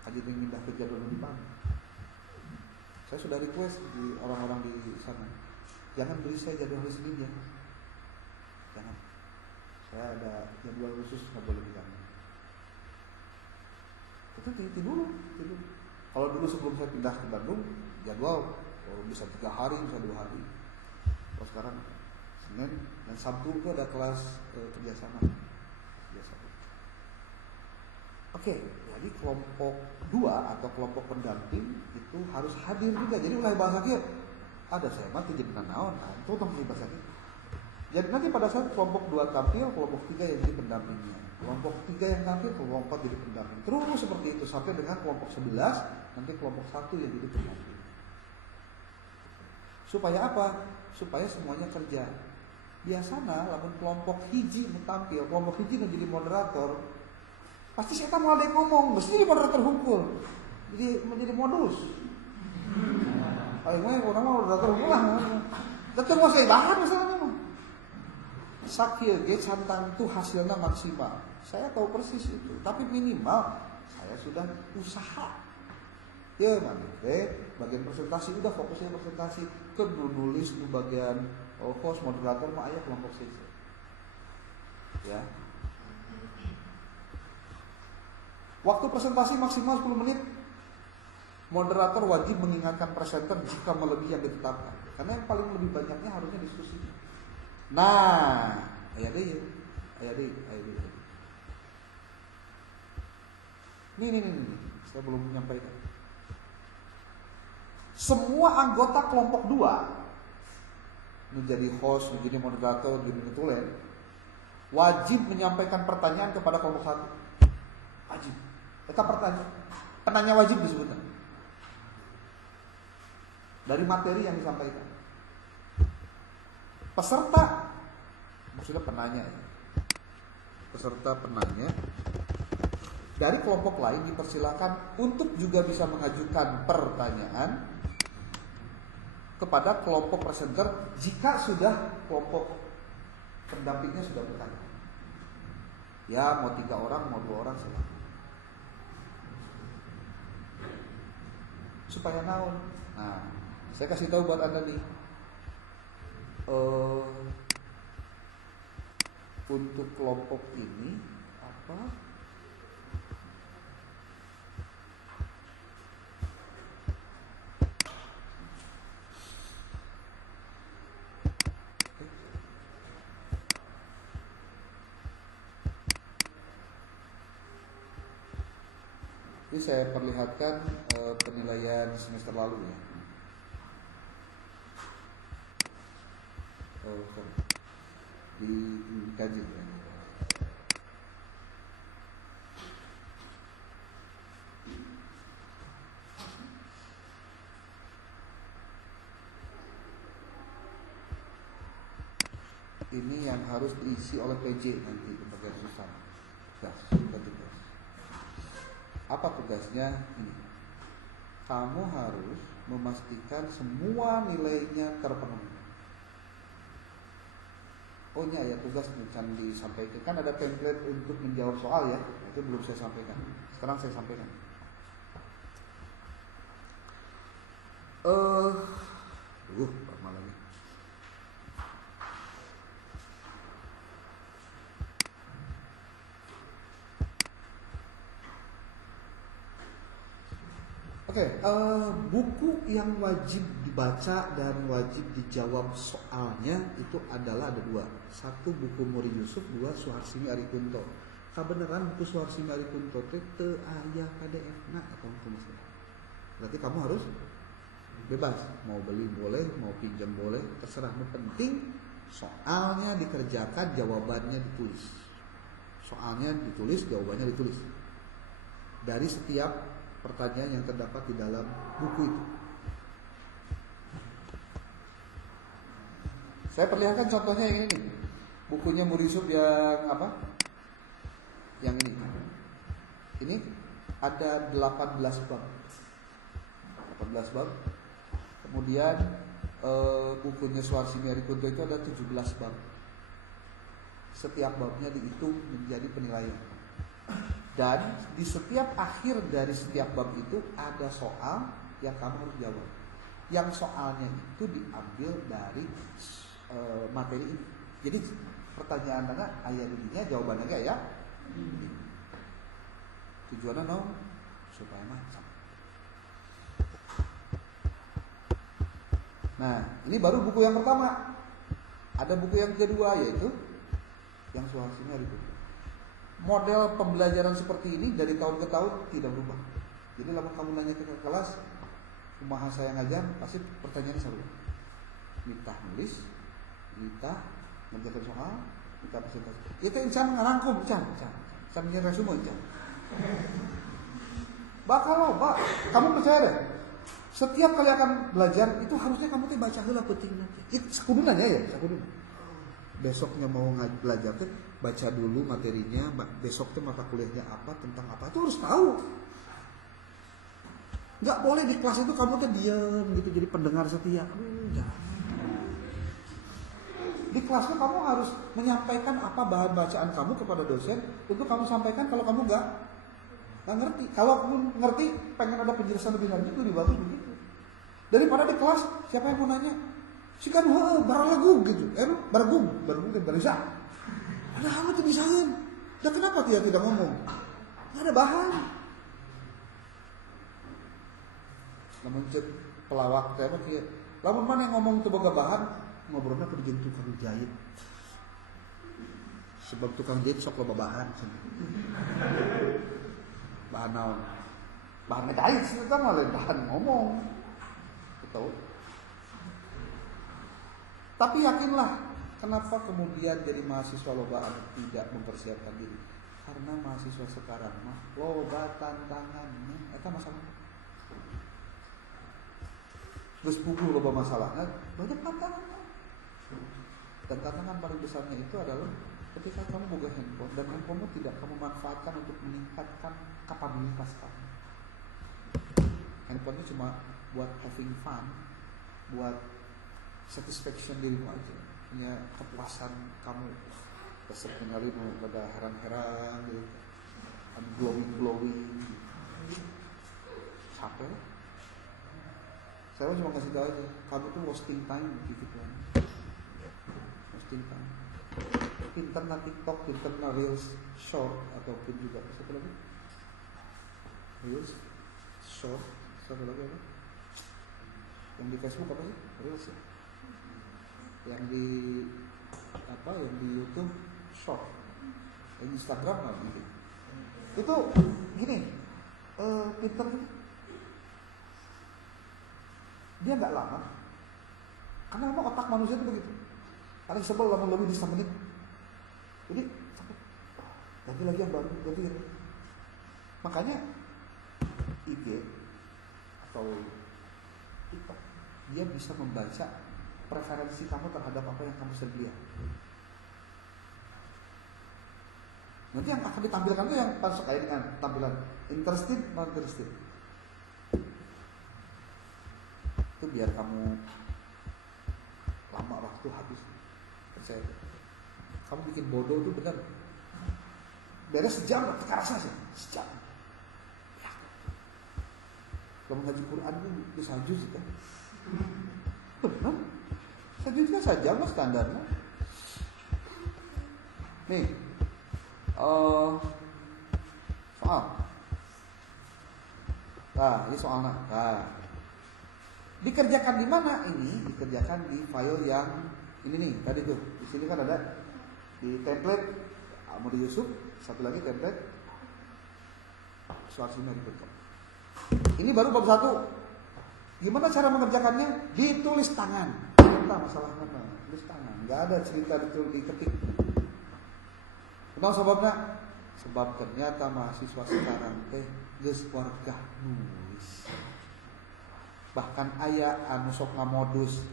Haji yang pindah ke jadwal di Bandung. Saya sudah request di orang-orang di sana, jangan beri saya jadwal hari Senin ya. Jangan. Saya ada jadwal khusus nggak boleh diganggu. Itu tidur. Kalau dulu sebelum saya pindah ke Bandung, jadwal bisa 3 hari, bisa 2 hari. Kalau sekarang Senin dan Sabtu itu ada kelas kerjasama. Oke, jadi kelompok 2 atau kelompok pendamping itu harus hadir juga. Jadi ulah bahasa kia ada saya mah jadi naon kan, itu tong bahasa kia. Jadi nanti pada saat kelompok 2 tampil, kelompok 3 yang jadi pendampingnya. Kelompok 3 yang tampil, kelompok 4 jadi pendamping. Terus seperti itu sampai dengan kelompok 11, nanti kelompok 1 yang jadi pendamping. Supaya apa? Supaya semuanya kerja. Biasanya lamun kelompok hiji tampil, kelompok hiji yang jadi moderator, pasti saya mau ada yang ngomong, mesti jadi moderator hukum. Jadi menjadi modus. Paling orang mau moderator hukum lah. Datang mau saya bahan misalnya mah. Sakil ge santang itu hasilnya maksimal. Saya tahu persis itu, tapi minimal saya sudah usaha. Ya mana bagian presentasi udah fokusnya presentasi, ke nulis di bagian host moderator mah aya kelompok saja. Ya. Waktu presentasi maksimal 10 menit. Moderator wajib mengingatkan presenter jika melebihi yang ditetapkan. Karena yang paling lebih banyaknya harusnya diskusi. Nah, ayah deh. Nih, saya belum menyampaikan. Semua anggota kelompok 2 menjadi host, menjadi moderator, menjadi tulen, wajib menyampaikan pertanyaan kepada kelompok 1. Wajib. Itu pertanyaan. Penanya wajib disebutkan. Dari materi yang disampaikan. Peserta, maksudnya penanya ya. Peserta penanya dari kelompok lain dipersilakan untuk juga bisa mengajukan pertanyaan kepada kelompok presenter jika sudah kelompok pendampingnya sudah bertanya. Ya mau 3 orang, mau 2 orang silakan. Supaya naon. Nah, saya kasih tahu buat Anda nih. Untuk kelompok ini apa? Ini saya perlihatkan penilaian semester lalu ya. Dikaji ya. Ini yang harus diisi oleh PJ nanti di bagian susah. Tugas. Apa tugasnya? Ini. Kamu harus memastikan semua nilainya terpenuhi. Oh iya ya, tugas akan disampaikan. Kan ada template untuk menjawab soal ya. Itu belum saya sampaikan. Sekarang saya sampaikan. Lama lagi. Oke, buku yang wajib dibaca dan wajib dijawab soalnya itu adalah ada dua. Satu buku Muri Yusuf, dua Suharsini Arikunto. Kebenaran buku Suharsini Arikunto itu teu aya PDF na atau kumaha. Berarti kamu harus bebas, mau beli boleh, mau pinjam boleh, terserah. Yang penting soalnya dikerjakan, jawabannya ditulis. Soalnya ditulis, jawabannya ditulis. Dari setiap pertanyaan yang terdapat di dalam buku itu. Saya perlihatkan contohnya yang ini. Bukunya Muri Yusuf yang apa? Yang ini. Ini ada 18 bab. 18 bab. Kemudian bukunya Suharsini Arikunto itu ada 17 bab. Setiap babnya dihitung menjadi penilaian. Dan di setiap akhir dari setiap bab itu ada soal yang kamu harus jawab. Yang soalnya itu diambil dari materi ini. Jadi pertanyaan tanya ayat ininya jawabannya enggak ya? Tujuannya supaya macam. Nah, ini baru buku yang pertama. Ada buku yang kedua yaitu yang Suharsini Arikunto. Model pembelajaran seperti ini dari tahun ke tahun tidak berubah. Jadi kalau kamu nanya ke kelas, kumaha saya ngajar, pasti pertanyaannya selalu minta nulis, minta mengerjakan soal, minta presentasi. Itu insan ngarangkum, sambil resume insan. Bakal loba, kamu percaya deh. Setiap kali akan belajar itu harusnya kamu tuh baca heula pentingna. Itu sakuduna ya, sakuduna. Besoknya mau belajar tuh baca dulu materinya, besok tuh mata kuliahnya apa, tentang apa, itu harus tahu. Nggak boleh di kelas itu kamu tuh diam gitu jadi pendengar setia. Di kelas itu kamu harus menyampaikan apa bahan bacaan kamu kepada dosen untuk kamu sampaikan. Kalau kamu nggak ngerti, kalau kamu ngerti pengen ada penjelasan lebih lanjut lebih bagus begitu. Daripada di kelas siapa yang mau nanya? Si kan baralagu gitu, baragum kan barisa. Ada hal itu bisain. Dan kenapa dia tidak ngomong? Nggak ada bahan. Namun cek pelawak teh mah kieu. Lamun mana yang ngomong teu boga bahan, ngobrolna kudu jeung tukang jahit. Sebab tukang jahit sok loba bahan. Bahan naon? Bahan ngejahit sih eta mah lain bahan ngomong. Betul. Tapi yakinlah, kenapa kemudian jadi mahasiswa lobaan tidak mempersiapkan diri? Karena mahasiswa sekarang mah loba tantangannya, eta masalah. Terus pukul loba masalahnya, banyak tantangan. Dan tantangan paling besarnya itu adalah ketika kamu boga handphone dan handphonemu tidak kamu manfaatkan untuk meningkatkan kapabilitas kamu. Handphone itu cuma buat having fun, buat satisfaction dirimu aja, punya kepuasan kamu. Besok kenalimu pada heran-heran gitu, glowing capek. Saya cuma kasih tahu aja, kamu tuh wasting time gitu kan, wasting time. Pinter na TikTok, pinter na Reels Short, ataupun juga satu lagi Reels Short, satu lagi apa? Yang di Facebook apa sih? Reels ya? Yang di apa? Yang di YouTube Short, yang di Instagram nggak gitu. Itu gini, pinter ini. Dia nggak lama, karena memang otak manusia itu begitu. Paling sebel lama lebih di 1 menit. Jadi sampai ganti lagi yang baru, ganti lagi. Makanya IG atau TikTok dia bisa membaca preferensi kamu terhadap apa yang kamu sedang lihat. Nanti yang akan ditampilkan itu yang pas kayak dengan tampilan interested, non interested. Itu biar kamu lama waktu habis. Percaya. kamu bikin bodoh tuh benar. Beres sejam, kerasa sih, sejam. Ya. Kalau ngaji Quran tuh bisa juz kan? Benar. Sajud kan sajam lah standarnya. Nih, soal. Nah, ini soalnya. Nah, dikerjakan di mana ini? Dikerjakan di file yang ini nih, tadi tuh. Di sini kan ada di template Amri Yusuf, satu lagi template Suarsimer.com. Ini baru bab 1. Gimana cara mengerjakannya? Ditulis tangan. Entah masalah mana, tulis tangan. Enggak ada cerita diketik. Kenapa sebabnya? Sebab ternyata mahasiswa sekarang teh geus warga nulis. Bahkan aya anu sok ngamodus.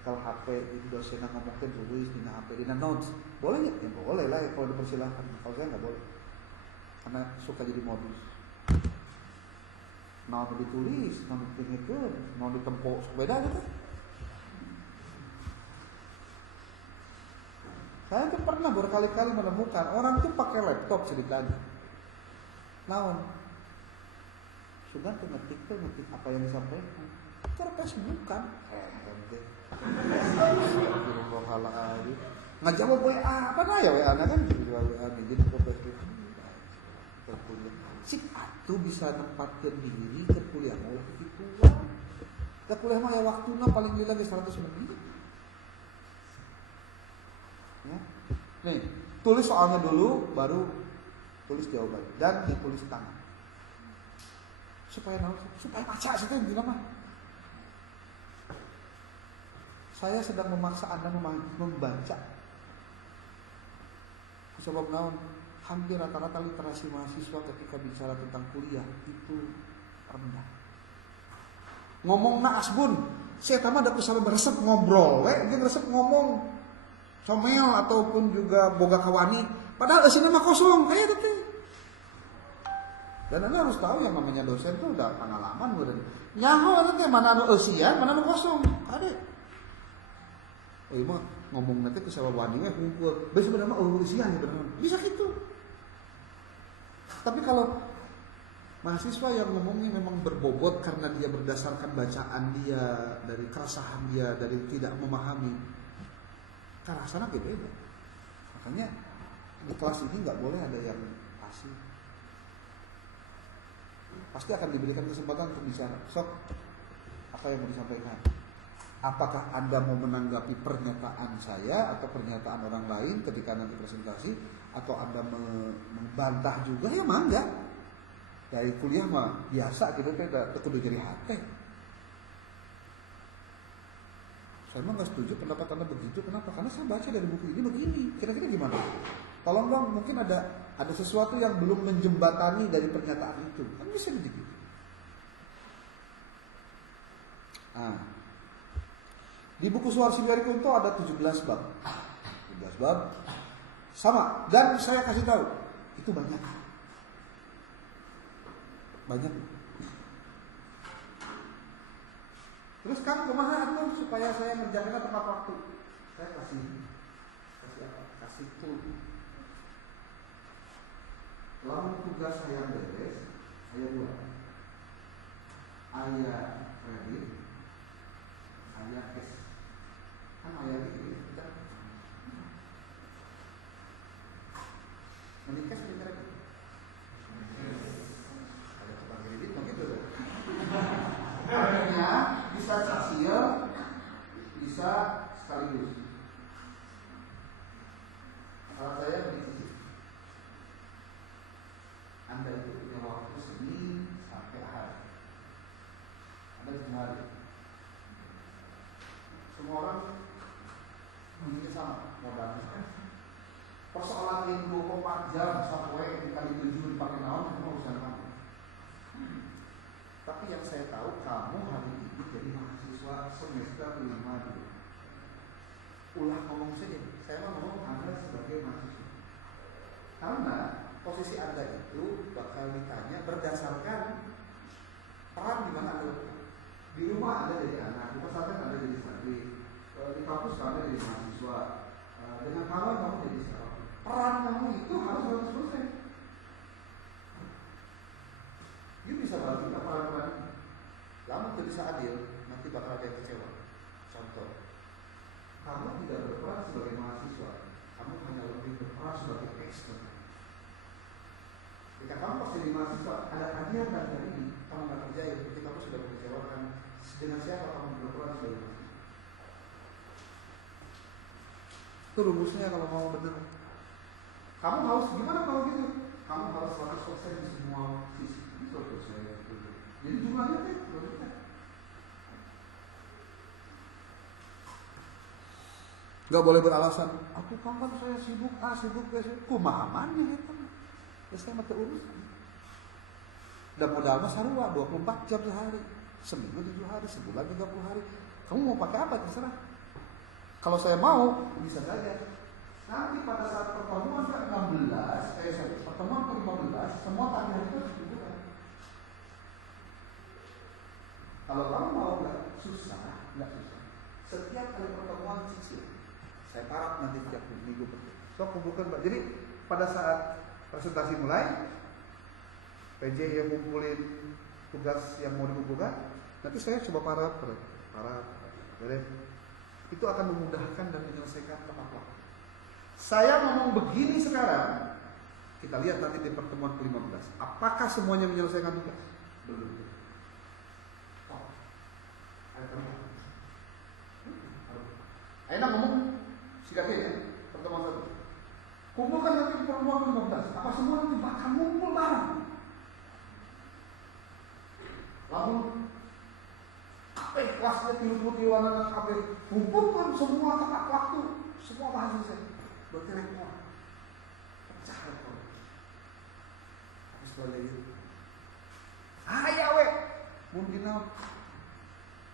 Kalau HP di dosen ngomongin tulis di HP di notes. Boleh ya? Ya boleh lah ya, kalau dipersilakan. Kalau saya nggak boleh. Karena suka jadi modus. Mau ditulis, mau dipinggirkan, mau ditempo, beda gitu. Saya tuh pernah berkali-kali menemukan orang tuh pakai laptop ceritanya. Naon? Sudah tuh ngetik apa yang disampaikan. Cara Facebookan. Ngajawab WA apa nah ya WA kan WA jadi profesor sik atuh bisa nempatkeun diri ke kuliah mah kitu da kuliah mah ya waktuna paling lila ge 100 menit ya. Nih tulis soalnya dulu baru tulis jawaban dan ditulis tangan supaya baca situ dina mah. Saya sedang memaksa Anda membaca. Sebab naon? Hampir rata-rata literasi mahasiswa ketika bicara tentang kuliah itu rendah. Ngomong na asbun, saya tahu ada kusama beresep ngobrol, dia beresep ngomong comel ataupun juga boga kawani. Padahal eusina mah kosong, tapi. Dan Anda harus tahu yang namanya dosen itu udah pengalaman udah. Nyaho nanti mana anu eusian, mana anu kosong. Kade. Oh iya mah ngomong nanti ke sahabat wani mah kumpul. Bisa benar mah urusian ya benar. Bisa gitu. Tapi kalau mahasiswa yang ngomongnya memang berbobot karena dia berdasarkan bacaan dia, dari keresahan dia, dari tidak memahami, karasana beda. Makanya di kelas ini nggak boleh ada yang pasif. Pasti akan diberikan kesempatan untuk bicara. Sok, apa yang mau disampaikan? Apakah Anda mau menanggapi pernyataan saya atau pernyataan orang lain ketika nanti presentasi, atau Anda membantah juga, ya mangga. Dari kuliah mah biasa gitu, tidak kudu jadi hati. Saya mah nggak setuju pendapat Anda begitu. Kenapa? Karena saya baca dari buku ini begini. Kira-kira gimana? Tolong dong, mungkin ada sesuatu yang belum menjembatani dari pernyataan itu. Kan bisa begitu. Di buku Suarsimer itu ada 17 bab. 17 bab. Sama. Dan saya kasih tahu, itu banyak. Banyak. Terus kan kumaha atuh supaya saya ngerjakannya tepat waktu. Saya kasih apa? Kasih tool. Lalu tugas saya beres, saya buat. Ayat kredit, ayat cash. Kan ayat ini kita menikah sebentar lagi. Ada tukang kredit begitu loh. Artinya bisa cicil, bisa sekaligus. Salah saya mencicil. Anda itu punya waktu Senin sampai Ahad. Ada 5 hari. Semua orang mungkin sama modalnya. Persoalan yang 24 jam sampai dikali 7 dipakai naon itu urusan kamu. Tapi yang saya tahu kamu hari ini jadi mahasiswa semester 5 dulu. Ulah ngomong saja. Saya mau ngomong Anda sebagai mahasiswa. Karena posisi Anda itu bakal ditanya berdasarkan peran di mana Anda. Di rumah Anda jadi anak, di pesantren Anda jadi santri, di kampus Anda jadi mahasiswa, dengan kawan kamu jadi seorang. Peran kamu itu harus 100%. You bisa bagi peran-peran. Kamu tidak bisa adil, nanti bakal ada yang kecewa. Contoh, kamu tidak berperan sebagai mahasiswa, kamu hanya lebih berperan sebagai expert. Jika kamu pas jadi mahasiswa, ada kajian dan hari ini kamu nggak kerjain, berarti kamu sudah mengecewakan. Dengan siapa kamu berperan sebagai mahasiswa? Itu rumusnya kalau mau benar. Kamu harus gimana kalau gitu? Kamu harus 100% di semua sisi. Itu saya. Jadi jumlahnya kan nggak boleh beralasan. Aku kapan saya sibuk, sibuk guys. Kumahamannya itu. Ya saya mata urusan. Dan modal mas sarua 24 jam sehari, seminggu 7 hari, sebulan 30 hari. Kamu mau pakai apa terserah. Kalau saya mau bisa saja. Nanti pada saat pertemuan ke-16, pertemuan ke-15, semua tagihan itu dikumpulkan. Kalau kamu mau nggak susah. Setiap kali pertemuan cicil. Saya paraf nanti tiap minggu. So kumpulkan Mbak. Jadi pada saat presentasi mulai, PJ yang ngumpulin tugas yang mau dikumpulkan, nanti saya coba paraf. Itu akan memudahkan dan menyelesaikan tepat waktu. Saya ngomong begini sekarang, kita lihat nanti di pertemuan ke-15. Apakah semuanya menyelesaikan tugas? Belum. Ayo ngomong sikapnya ya, pertemuan 1. Kumpulkan nanti di pertemuan ke-15. Apa semua nanti bakal ngumpul bareng? Lalu kelasnya tilu-tilu anak kumpulkan semua tepat waktu, semua bahasa saya. Berarti rekor. Pecah rekor. Habis balik. Ya we. Mungkin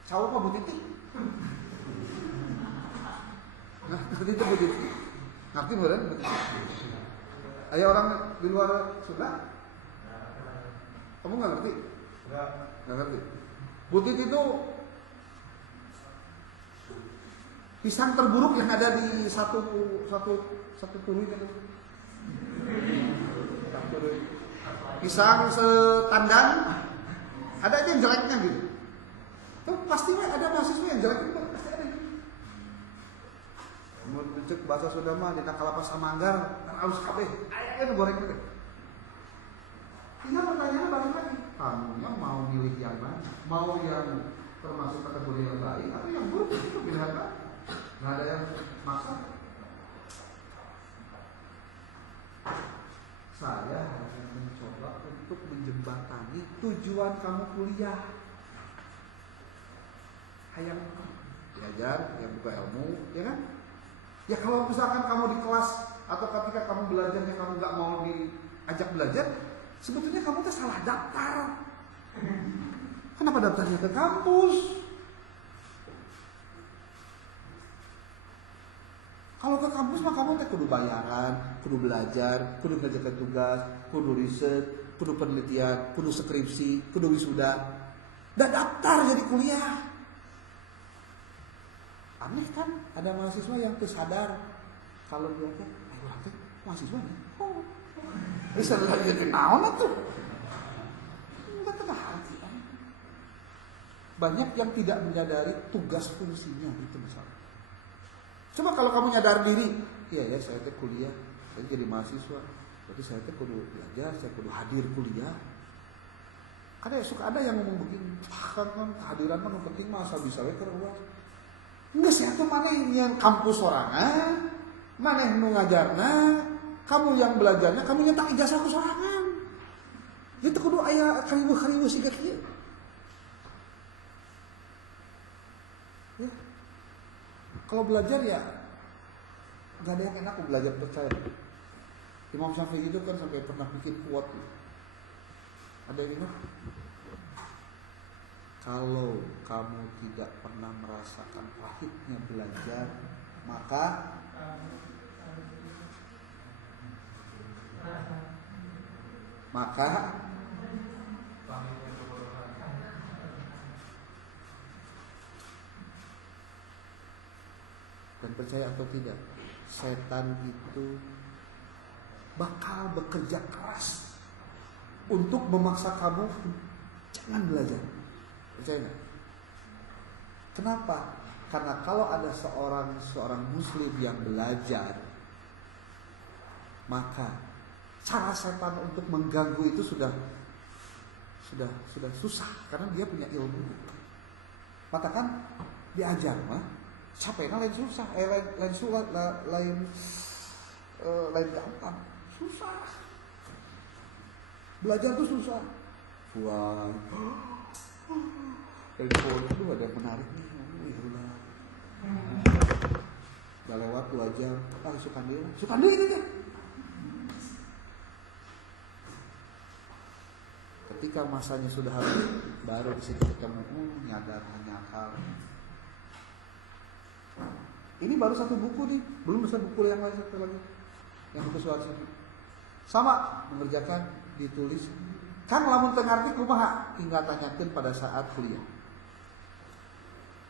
cowok apa Bu Titi? Nah, itu Bu Titi. Ngerti bukan Bu Titi? Ayo orang di luar Sunda? Kamu nggak ngerti? Nggak ngerti. Bu Titi itu pisang terburuk yang ada di satu turui itu. Pisang setandan, ada aja yang jeleknya gitu. Tuh pasti ada mahasiswa yang jelek itu pasti ada. Mau cek bahasa Sunda mah di Nakalapas Manggar harus kabeh. Ayo goreng gitu. Tinggal pertanyaannya balik lagi. Kamu yang mau milih yang mana? Mau yang termasuk kategori yang baik atau yang buruk? Itu pilihan kan? Nggak ada yang maksa. Saya hanya mencoba untuk menjembatani tujuan kamu kuliah. Hayang belajar, yang buka ilmu, ya kan? Ya kalau misalkan kamu di kelas atau ketika kamu belajarnya kamu nggak mau diajak belajar, sebetulnya kamu tuh salah daftar. Kenapa daftarnya ke kampus? Kalau ke kampus mah kamu teh kudu bayaran, kudu belajar, kudu ngerjakan tugas, kudu riset, kudu penelitian, kudu skripsi, kudu wisuda. Dan daftar jadi kuliah. Aneh kan? Ada mahasiswa yang sadar kalau dia teh, orang teh mahasiswa nih. Oh. Bisa lagi jadi naon atuh. Enggak tengah hati. Banyak yang tidak menyadari tugas fungsinya itu misalnya. Coba kalau kamu nyadar diri, iya ya saya teh kuliah, saya jadi mahasiswa, berarti saya teh kudu belajar, saya kudu hadir kuliah. Suka ada yang ngomong begini, kan kehadiran mah penting mah asal bisa we keur uas. Enggak sih atuh maneh yang kampus sorangan, maneh nu ngajarna, kamu yang belajarnya, kamu nyetak ijazah ku sorangan. Itu kudu aya kariweuh-kariweuh siga kieu. Ya. Kalau belajar ya nggak ada yang enak belajar percaya. Imam Syafi'i itu kan sampai pernah bikin kuat. Ada yang ingat? Kalau kamu tidak pernah merasakan pahitnya belajar, maka dan percaya atau tidak, setan itu bakal bekerja keras untuk memaksa kamu jangan belajar. Percaya nggak? Kenapa? Karena kalau ada seorang muslim yang belajar, maka cara setan untuk mengganggu itu sudah susah karena dia punya ilmu. Maka kan diajar mah capeknya lain susah, lain gampang, susah. Belajar tuh susah. Wah, itu ada yang menarik nih. Udah lewat 2 jam, suka dia ini deh. Ketika masanya sudah habis, baru di situ ketemu nyadar hanya akal. Ini baru 1 buku nih, belum bisa buku yang lain satu lagi. Yang buku soal sini. Sama mengerjakan ditulis. Kan lamun teu ngarti kumaha tinggal tanyakeun pada saat kuliah.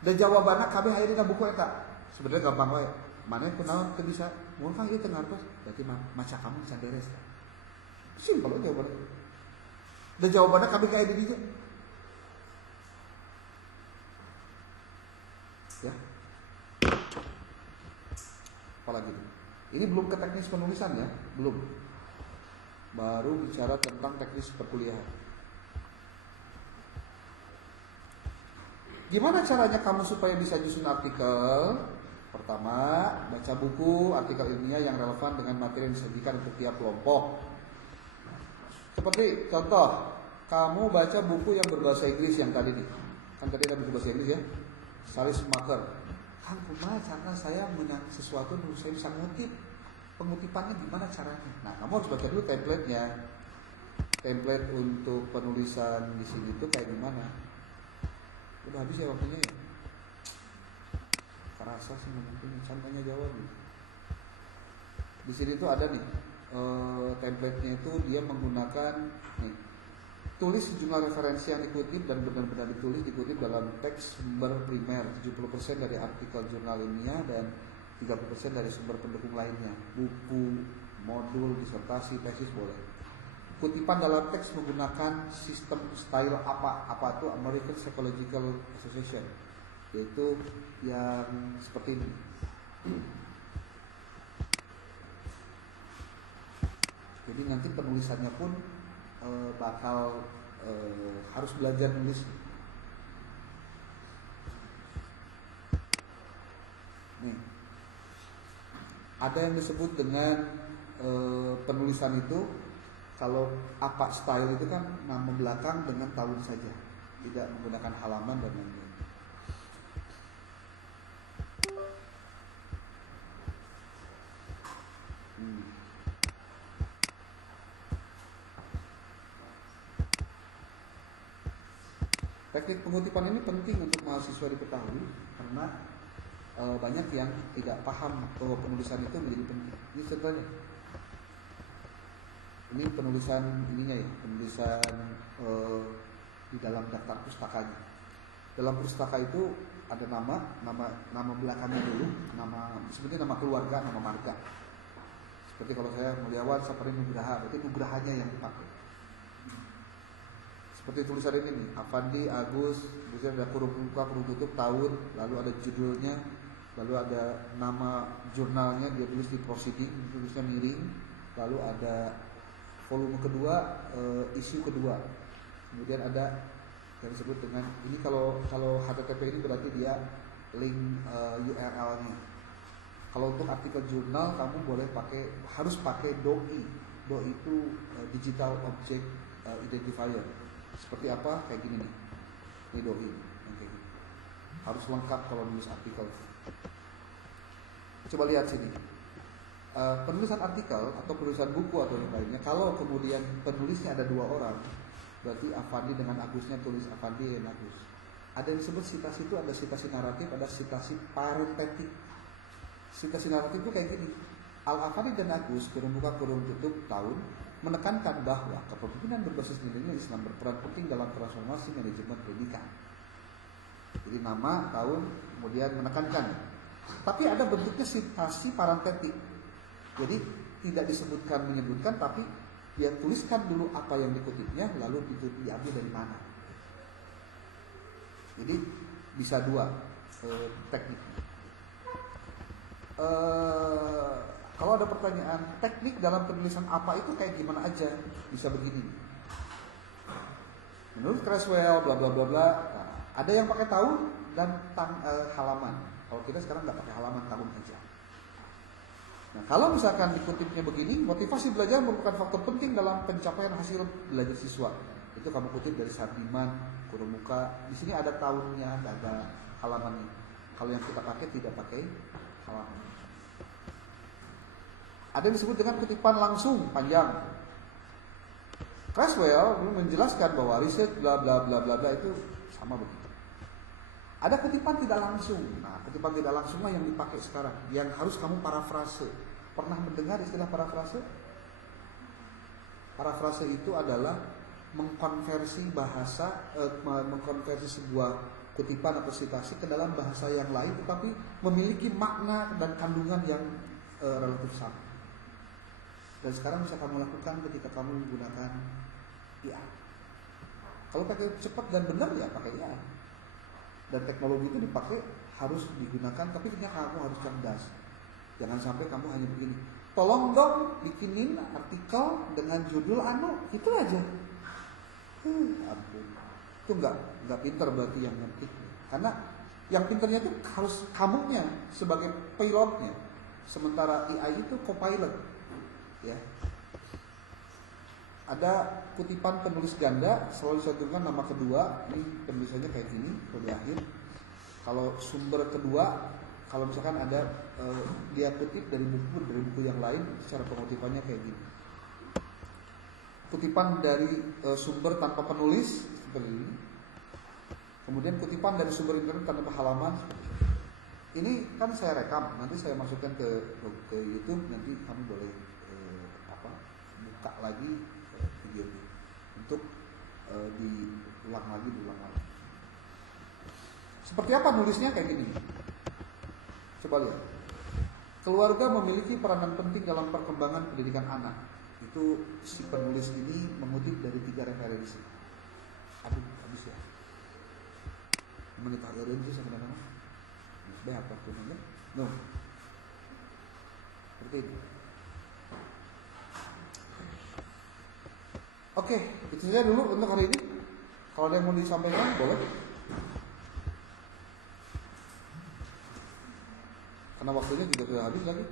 Dan jawabannya kabeh aya dina buku eta. Sebenarnya gampang wae. Mana kunaon teu bisa? Mun Kang ieu teu ngartos, berarti maca kamu can beres. Simpel aja jawabannya. Dan jawabannya kabeh aya di dieu. Ya. Apalagi ini belum ke teknis penulisan ya, belum. Baru bicara tentang teknis perkuliahan. Gimana caranya kamu supaya bisa nyusun artikel? Pertama, baca buku artikel ilmiah yang relevan dengan materi yang disajikan untuk tiap kelompok. Seperti contoh, kamu baca buku yang berbahasa Inggris yang tadi nih. Kan tadi ada buku bahasa Inggris ya. Sally Schumacher. Kang kumaha karena saya punya sesuatu yang saya bisa ngutip. Pengutipannya gimana caranya? Nah, kamu harus baca dulu template-nya. Template untuk penulisan di sini tuh kayak gimana? Udah habis ya waktunya ya? Kerasa sih mungkin santai jawab nih. Di sini tuh ada nih template-nya itu dia menggunakan nih, tulis sejumlah referensi yang dikutip dan benar-benar dikutip dalam teks sumber primer 70% dari artikel jurnal ilmiah dan 30% dari sumber pendukung lainnya. Buku, modul, disertasi, tesis boleh. Kutipan dalam teks menggunakan sistem style apa itu American Psychological Association, yaitu yang seperti ini. Jadi nanti penulisannya pun bakal harus belajar nulis. Nih, ada yang disebut dengan penulisan itu, kalau apa style itu kan nama belakang dengan tahun saja, tidak menggunakan halaman dan lain-lain. Teknik pengutipan ini penting untuk mahasiswa diketahui karena banyak yang tidak paham bahwa penulisan itu menjadi penting. Ini contohnya. Ini penulisan ininya ya, penulisan di dalam daftar pustakanya. Dalam pustaka itu ada nama belakangnya dulu, seperti nama keluarga, nama marga. Seperti kalau saya Mulyawan Sapari Nugraha, berarti Nugrahanya yang dipakai. Seperti tulisan ini nih, Afandi Agus, kemudian ada kurung buka, kurung tutup, tahun, lalu ada judulnya, lalu ada nama jurnalnya, dia tulis di proceeding, tulisnya miring, lalu ada volume kedua, isu kedua, kemudian ada yang disebut dengan ini, kalau HTTP ini berarti dia link URL-nya. Kalau untuk artikel jurnal kamu harus pakai DOI. DOI itu Digital Object Identifier. Seperti apa? Kayak gini nih. Ini DOI. Kayak gini. Harus lengkap kalau nulis artikel. Coba lihat sini. Penulisan artikel atau penulisan buku atau yang lainnya, kalau kemudian penulisnya ada 2 orang, berarti Afandi dengan Agusnya tulis Afandi dan Agus. Ada yang disebut sitasi, itu ada sitasi naratif, ada sitasi parentetik. Sitasi naratif itu kayak gini. Al-Afandi dan Agus, kurung buka kurung tutup, tahun, menekankan bahwa kepemimpinan berbasis nilai-nilai Islam berperan penting dalam transformasi manajemen pendidikan. Jadi nama, tahun, kemudian menekankan Tapi ada bentuknya sitasi parentetik. Jadi tidak menyebutkan, tapi dia tuliskan dulu apa yang dikutipnya, lalu itu diambil dari mana. Jadi bisa dua tekniknya. Kalau ada pertanyaan teknik dalam penulisan apa itu kayak gimana aja, bisa begini. Menurut Creswell, bla bla bla bla. Nah, ada yang pakai tahun dan halaman. Kalau kita sekarang nggak pakai halaman, tahun aja. Nah, kalau misalkan dikutipnya begini, motivasi belajar merupakan faktor penting dalam pencapaian hasil belajar siswa. Itu kamu kutip dari Sardiman, Kurumuka. Di sini ada tahunnya, ada halamannya. Kalau yang kita pakai tidak pakai halaman. Ada yang disebut dengan kutipan langsung panjang. Creswell belum menjelaskan bahwa riset bla bla bla bla bla itu sama begitu. Ada kutipan tidak langsung. Nah, kutipan tidak langsung lah yang dipakai sekarang, yang harus kamu parafrase. Pernah mendengar istilah parafrase? Parafrase itu adalah mengkonversi mengkonversi sebuah kutipan atau sitasi ke dalam bahasa yang lain, tetapi memiliki makna dan kandungan yang relatif sama. Dan sekarang bisa kamu lakukan ketika kamu menggunakan IA. Kalau pakai cepat dan benar ya pakai IA. Dan teknologi itu dipakai harus digunakan, tapi ternyata kamu harus cerdas. Jangan sampai kamu hanya begini. Tolong dong bikinin artikel dengan judul itu aja. Ampun. Itu nggak pintar berarti yang ngetik. Karena yang pintarnya itu harus kamunya sebagai pilotnya. Sementara AI itu co-pilot. Ya. Ada kutipan penulis ganda selalu disatukan nama kedua. Ini penulisannya kayak gini kalau di akhir. Kalau sumber kedua, kalau misalkan ada dia kutip dari buku yang lain, secara pengutipannya kayak gini. Kutipan dari sumber tanpa penulis seperti ini. Kemudian kutipan dari sumber internet tanpa halaman. Ini kan saya rekam, nanti saya masukkan ke YouTube, nanti kamu boleh buka lagi video ini untuk diulang lagi. Seperti apa nulisnya kayak gini? Coba lihat. Keluarga memiliki peranan penting dalam perkembangan pendidikan anak. Itu si penulis ini mengutip dari 3 referensi. Aduh, habis ya. Menit harian itu sebenarnya. Sudah apa tuh? No. Seperti itu. Oke, itu saja dulu untuk hari ini. Kalau ada yang mau disampaikan, boleh. Karena waktunya juga sudah habis lagi.